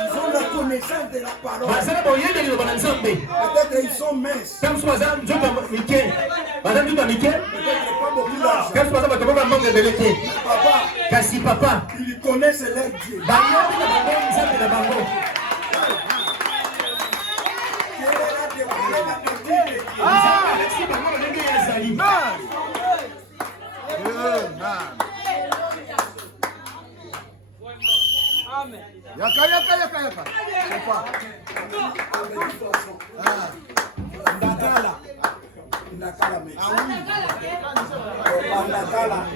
Ils ont la connaissance de la parole. baza na boyende liloba na nzambe Peut-être ils sont minces. ntango mosu baza nzoto mike baza nzoto mike Peut-être pas beaucoup d'argent. kasi baza bato moko mbongo ebele te Papa, kasi papa ils connaissent leur Dieu. bayobi na bango nzambe na bango Dieu est là de vous la petite de Dieu. nzambe aleki bango na ndenge ye azali Yaka, yaka, yaka, yaka. C'est pas. Ndakala. Ndakala mais. Ndakala.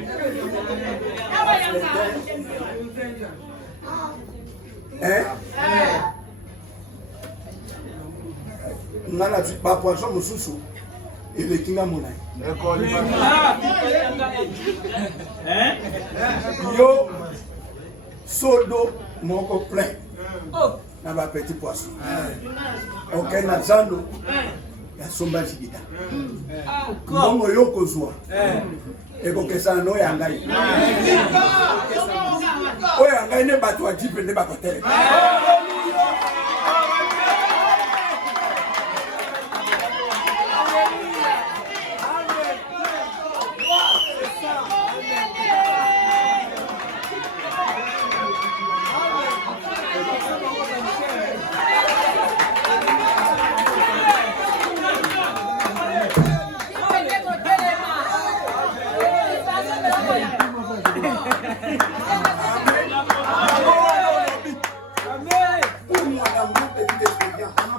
Hein? Ngala ba poisson mususu. Elekinga monai. École. Yo sodo moko plein. Na ba petit poisson. Ok na zando. Ya somba jigida. Mbongo yo kozwa. Ekokesa no ya ngai. Oyo ya ngai ne bato wa jipe ne bakotele.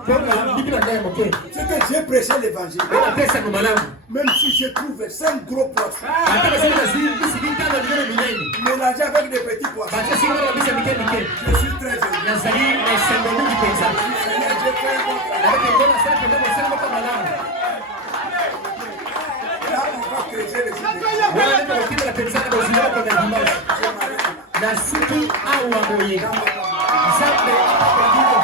mpona biki na ngai moke C'est que j'ai prêché l'évangile. mpona pesaka malamu Même si je trouve 5 gros poissons ata basili nazwi mbisi bitano minene minene mélangés avec des petits poissons, batie singa na bambisi ya mike mike je suis très heureux. nazali na esengo mingi mpenza Seigneur, j'ai fait un bon travail. eke ngo nasala mpenza mosala moko malamu Là, on va creuser les idées. wana nde kokindela mpenza na bozila moko na dimanche na suki awa boye nzambe akakondimo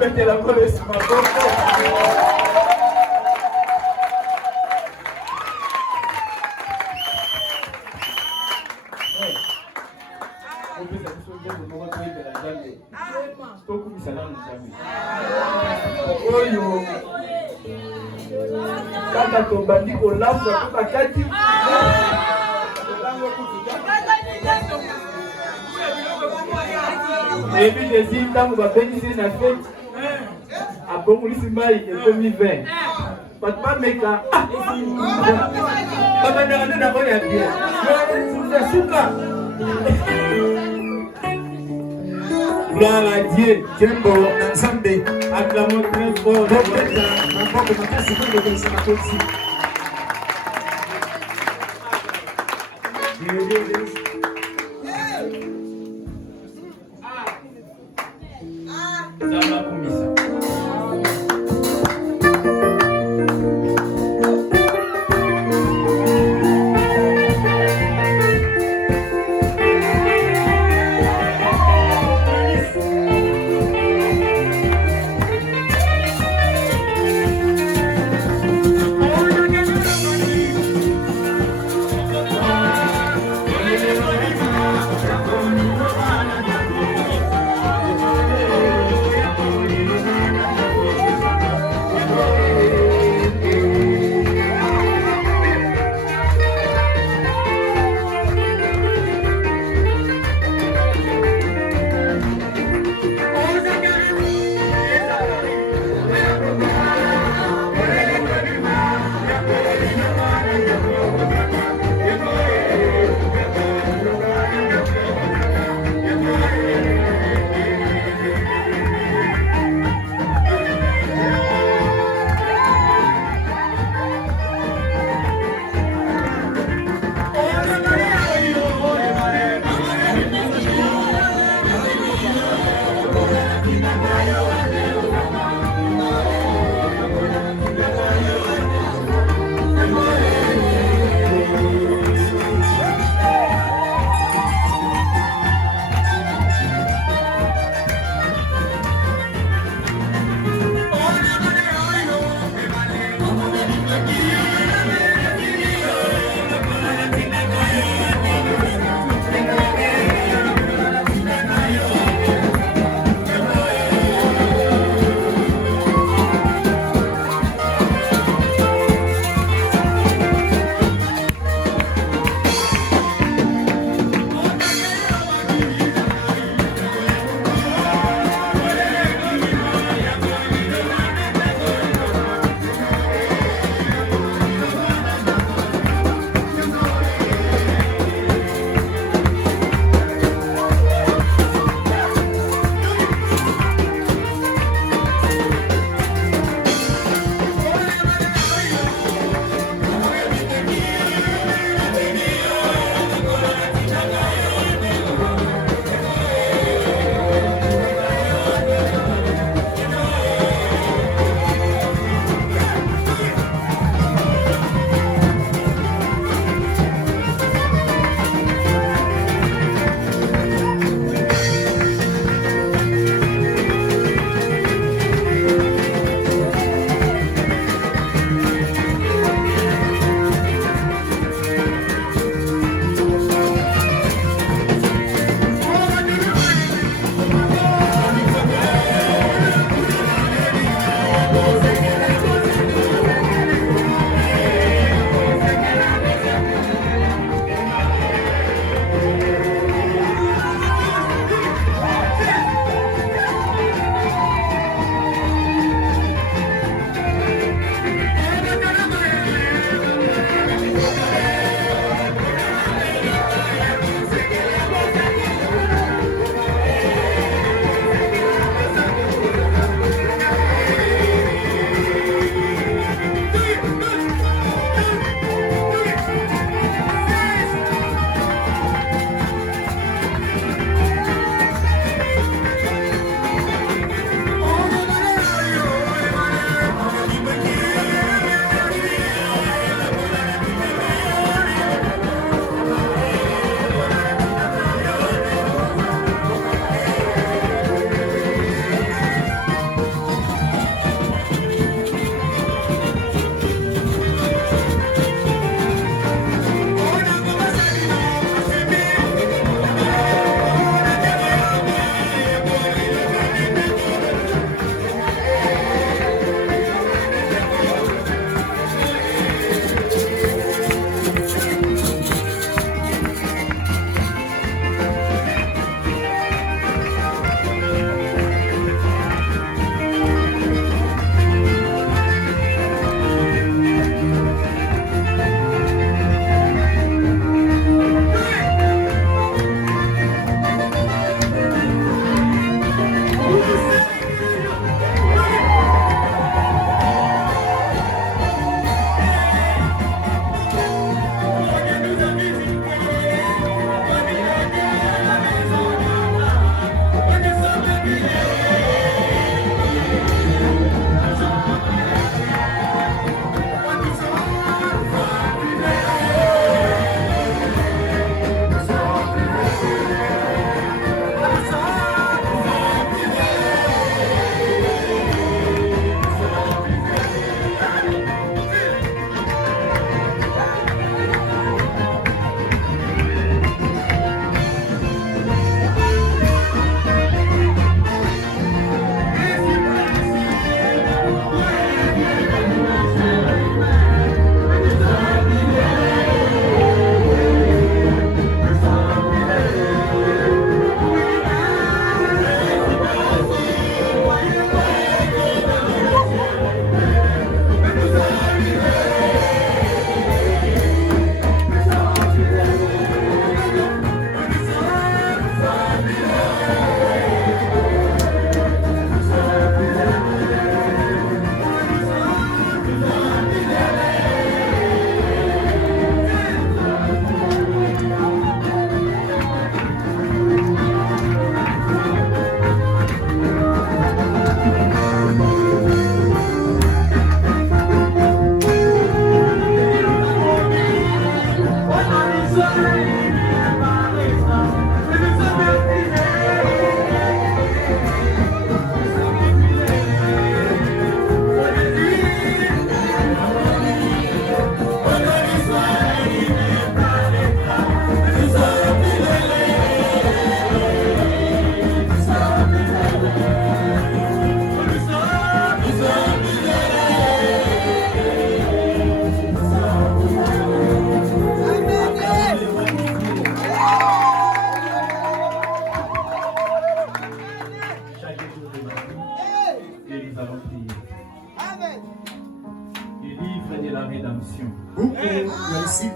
Mettez la main sur ma porte. Oyo kaka tobandi kolamba kuka kati ebi desi ntango bapengisi na fete abongolisi mai ekomi 20 bato bameka babandaka nde nango ya bien suka gloire à Dieu. Jembo na Nzambe Acclamons très fort.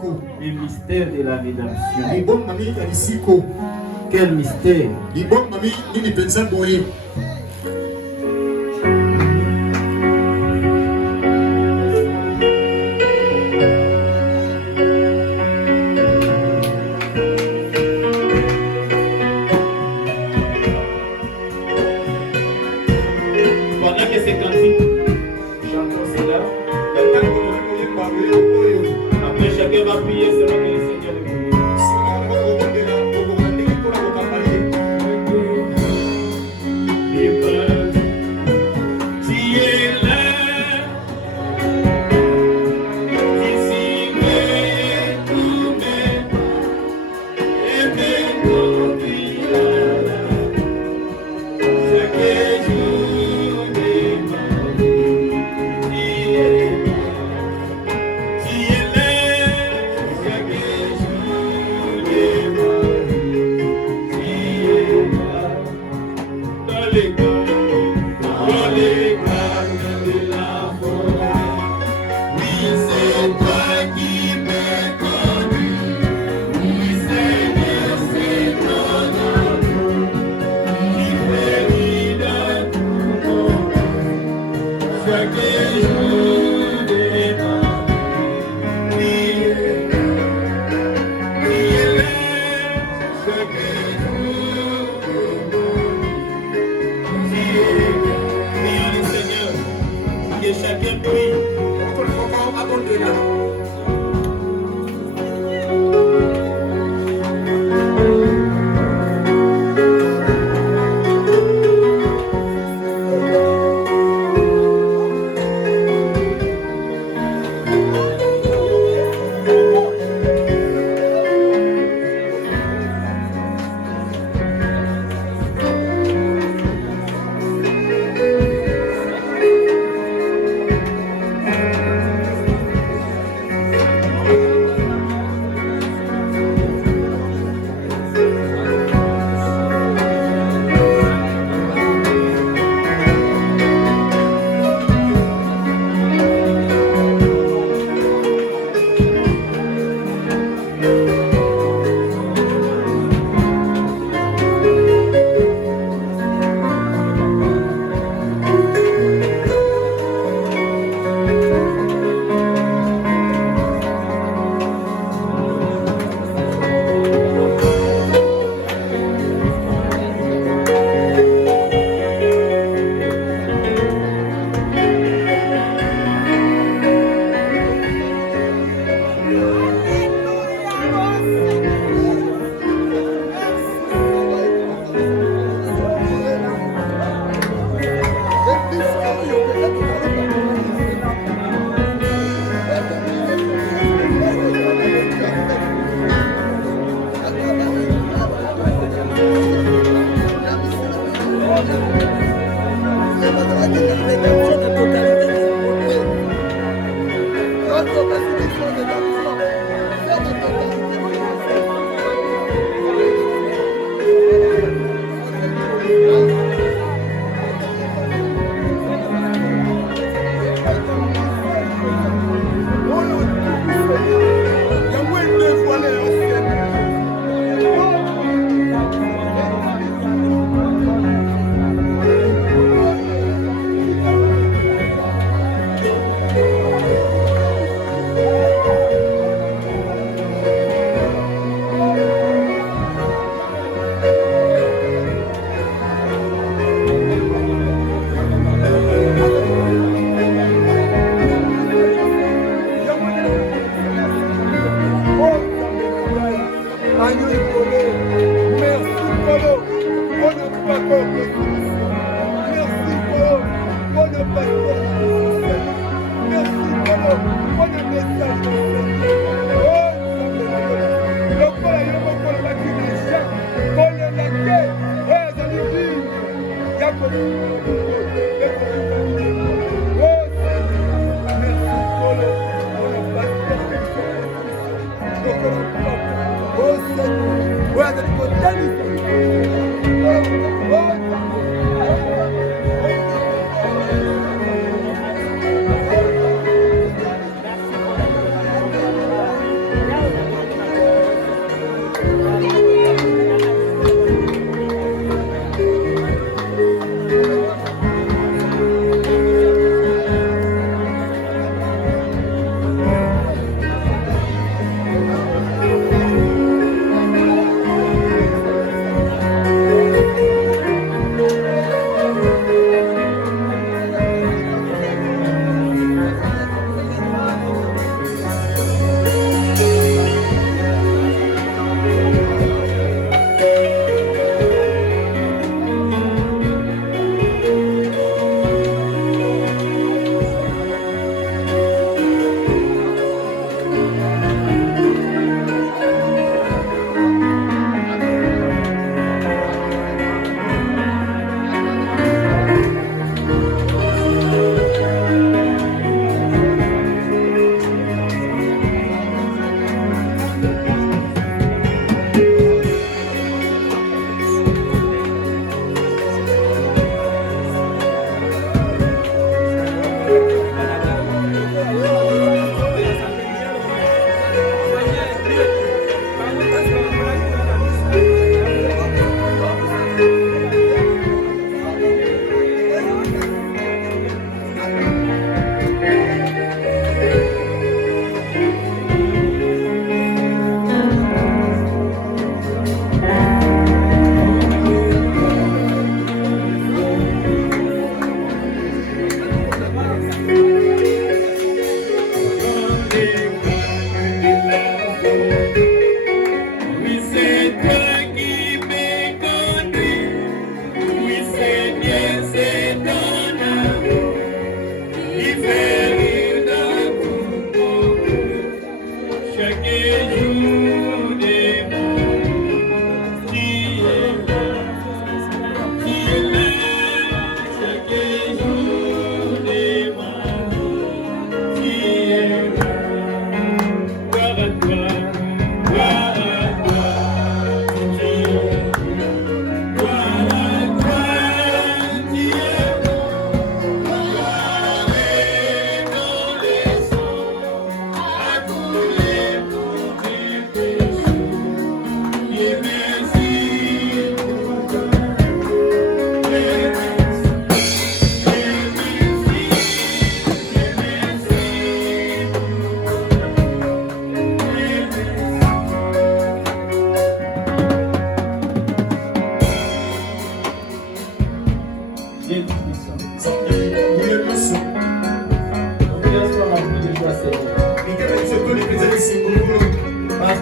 lisiko. Le mystère de la rédemption. Libongo mami ya lisiko. Quel mystère? Libongo mami nini pensa boye. Pendant que ces cantiques chantons cela, après chacun va prier selon que le Seigneur le veut. Chacun prie.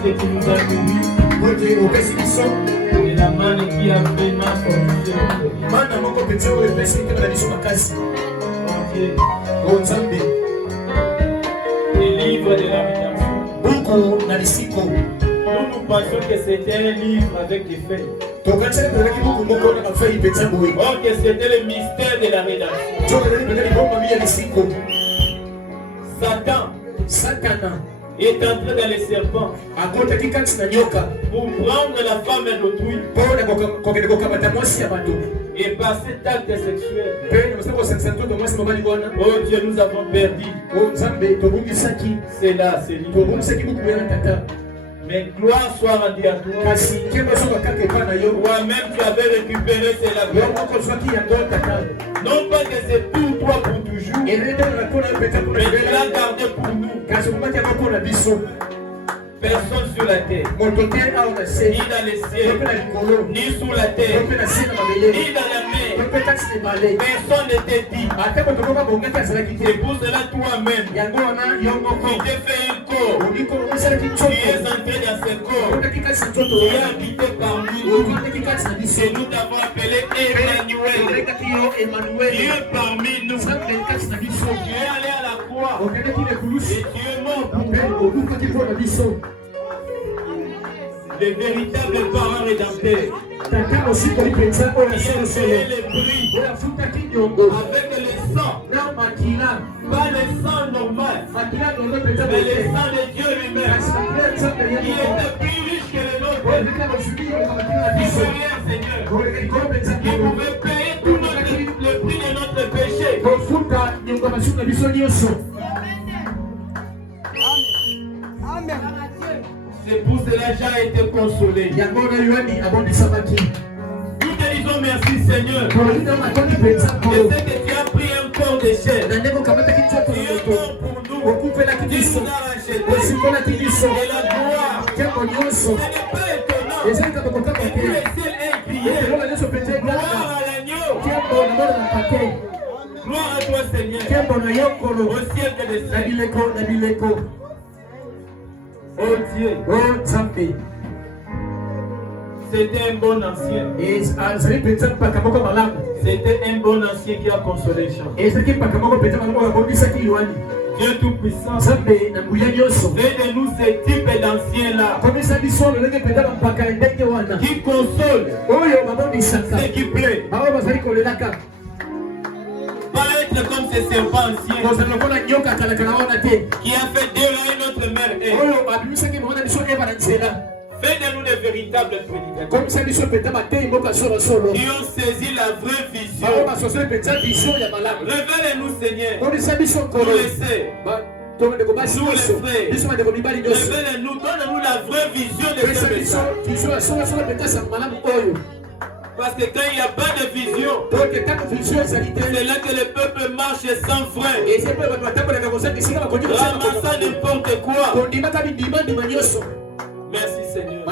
que tu nous as nourris. Et la manne qui a vraiment fortifié notre vie. Mon Dieu. Les livres de la rédemption. Nous pensons que c'était un livre avec des feuilles. Or que c'était le mystère de la rédemption. Satan est entré dans les serpents pour prendre la femme d'autrui et par cet acte sexuel. Oh Dieu, nous avons perdu. C'est là, c'est lui. Mais gloire soit rendue à toi. Toi-même tu avais récupéré cela. Non pas que c'est pour toi pour toujours, mais tu l'as gardé pour nous. Personne sur la terre, ni dans les ciels, ni sous la terre, ni dans la mer. Personne ne t'est dit. Et pour cela toi-même, tu t'es fait un corps. Tu es entré dans ce corps. Tu es habité parmi nous. Et nous t'avons appelé Emmanuel. Dieu parmi nous. Tu es allé à la croix. Et tu es mort pour nous. Les véritables parents rédempteurs. Qui a payé le prix avec le sang. Pas le sang normal, mais le sang de Dieu lui-même. Il était plus riche que le nôtre. Seigneur, qui pouvait payer tout le prix de notre péché. Amen. C'est pour cela que j'ai été consolé. Nous te disons merci Seigneur. Je sais que tu as pris un corps de chair. Tu es mort pour nous. Tu nous as racheté. Et la gloire. Ce n'est pas étonnant. Et tu es seul implié. Gloire à l'agneau. Gloire à toi Seigneur. Au ciel que des cieux. Oh Dieu, c'était un bon ancien. C'était un bon ancien qui a consolé les gens. Dieu Tout-Puissant, fais de nous ce type d'anciens-là qui console, ce qui plaît. Pas être comme ces serpents anciens qui a fait dérailler notre mère. Fais de nous des véritables prédicateurs qui ont saisi la vraie vision. Révèle-nous Seigneur, nous les sœurs, nous les frères, révèle-nous, donne-nous la vraie vision de ce message. Parce que quand il n'y a pas de vision, c'est là que le peuple marche sans frein, ramassant n'importe quoi. Merci Seigneur.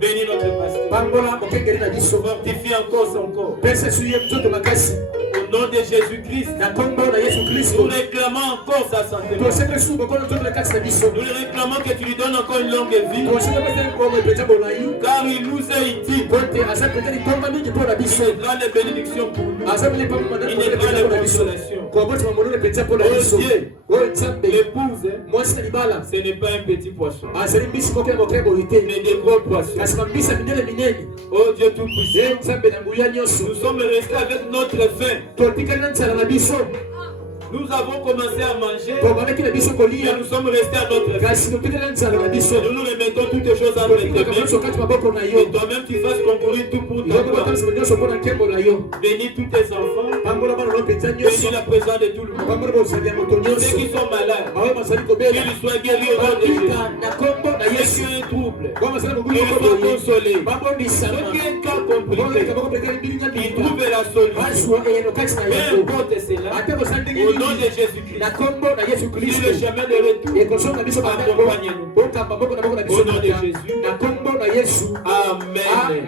Bénis notre pasteur. Fortifie encore son corps. Au nom de Jésus-Christ, nous réclamons encore sa santé. Nous réclamons que tu lui donnes encore une longue vie. Car il nous est utile. Une grande bénédiction pour nous. Une grande consolation. Oh Dieu, l'épouse, ce n'est pas un petit poisson, mais des gros poissons. Oh Dieu Tout-Puissant, nous sommes restés avec notre faim. Nous avons commencé à manger et nous sommes restés à notre faim. Nous nous remettons toutes les choses à notre main. Et toi-même tu fasses concourir tout pour ta gloire. Bénis tous tes enfants. Bénis la présence de tout le monde. Ceux qui sont malades, qu'ils soient guéris au nom de Jésus. Ceux qui ont un trouble, qu'ils soient consolés. Ceux qui ont un cas compliqué, ils trouvent la solution. Peu importe cela, au nom de Jésus-Christ, sur le chemin de retour, accompagnez-nous. Au nom de Jésus. Amen.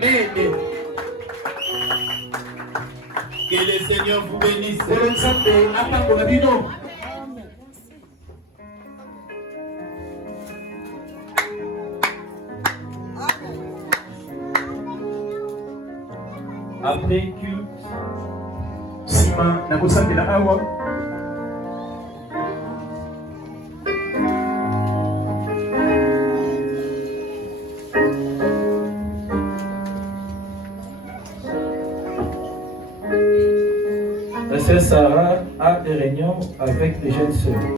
Que le Seigneur vous bénisse. après culte, sima na kosambela awa la sœur Sarah a des réunions avec les jeunes sœurs.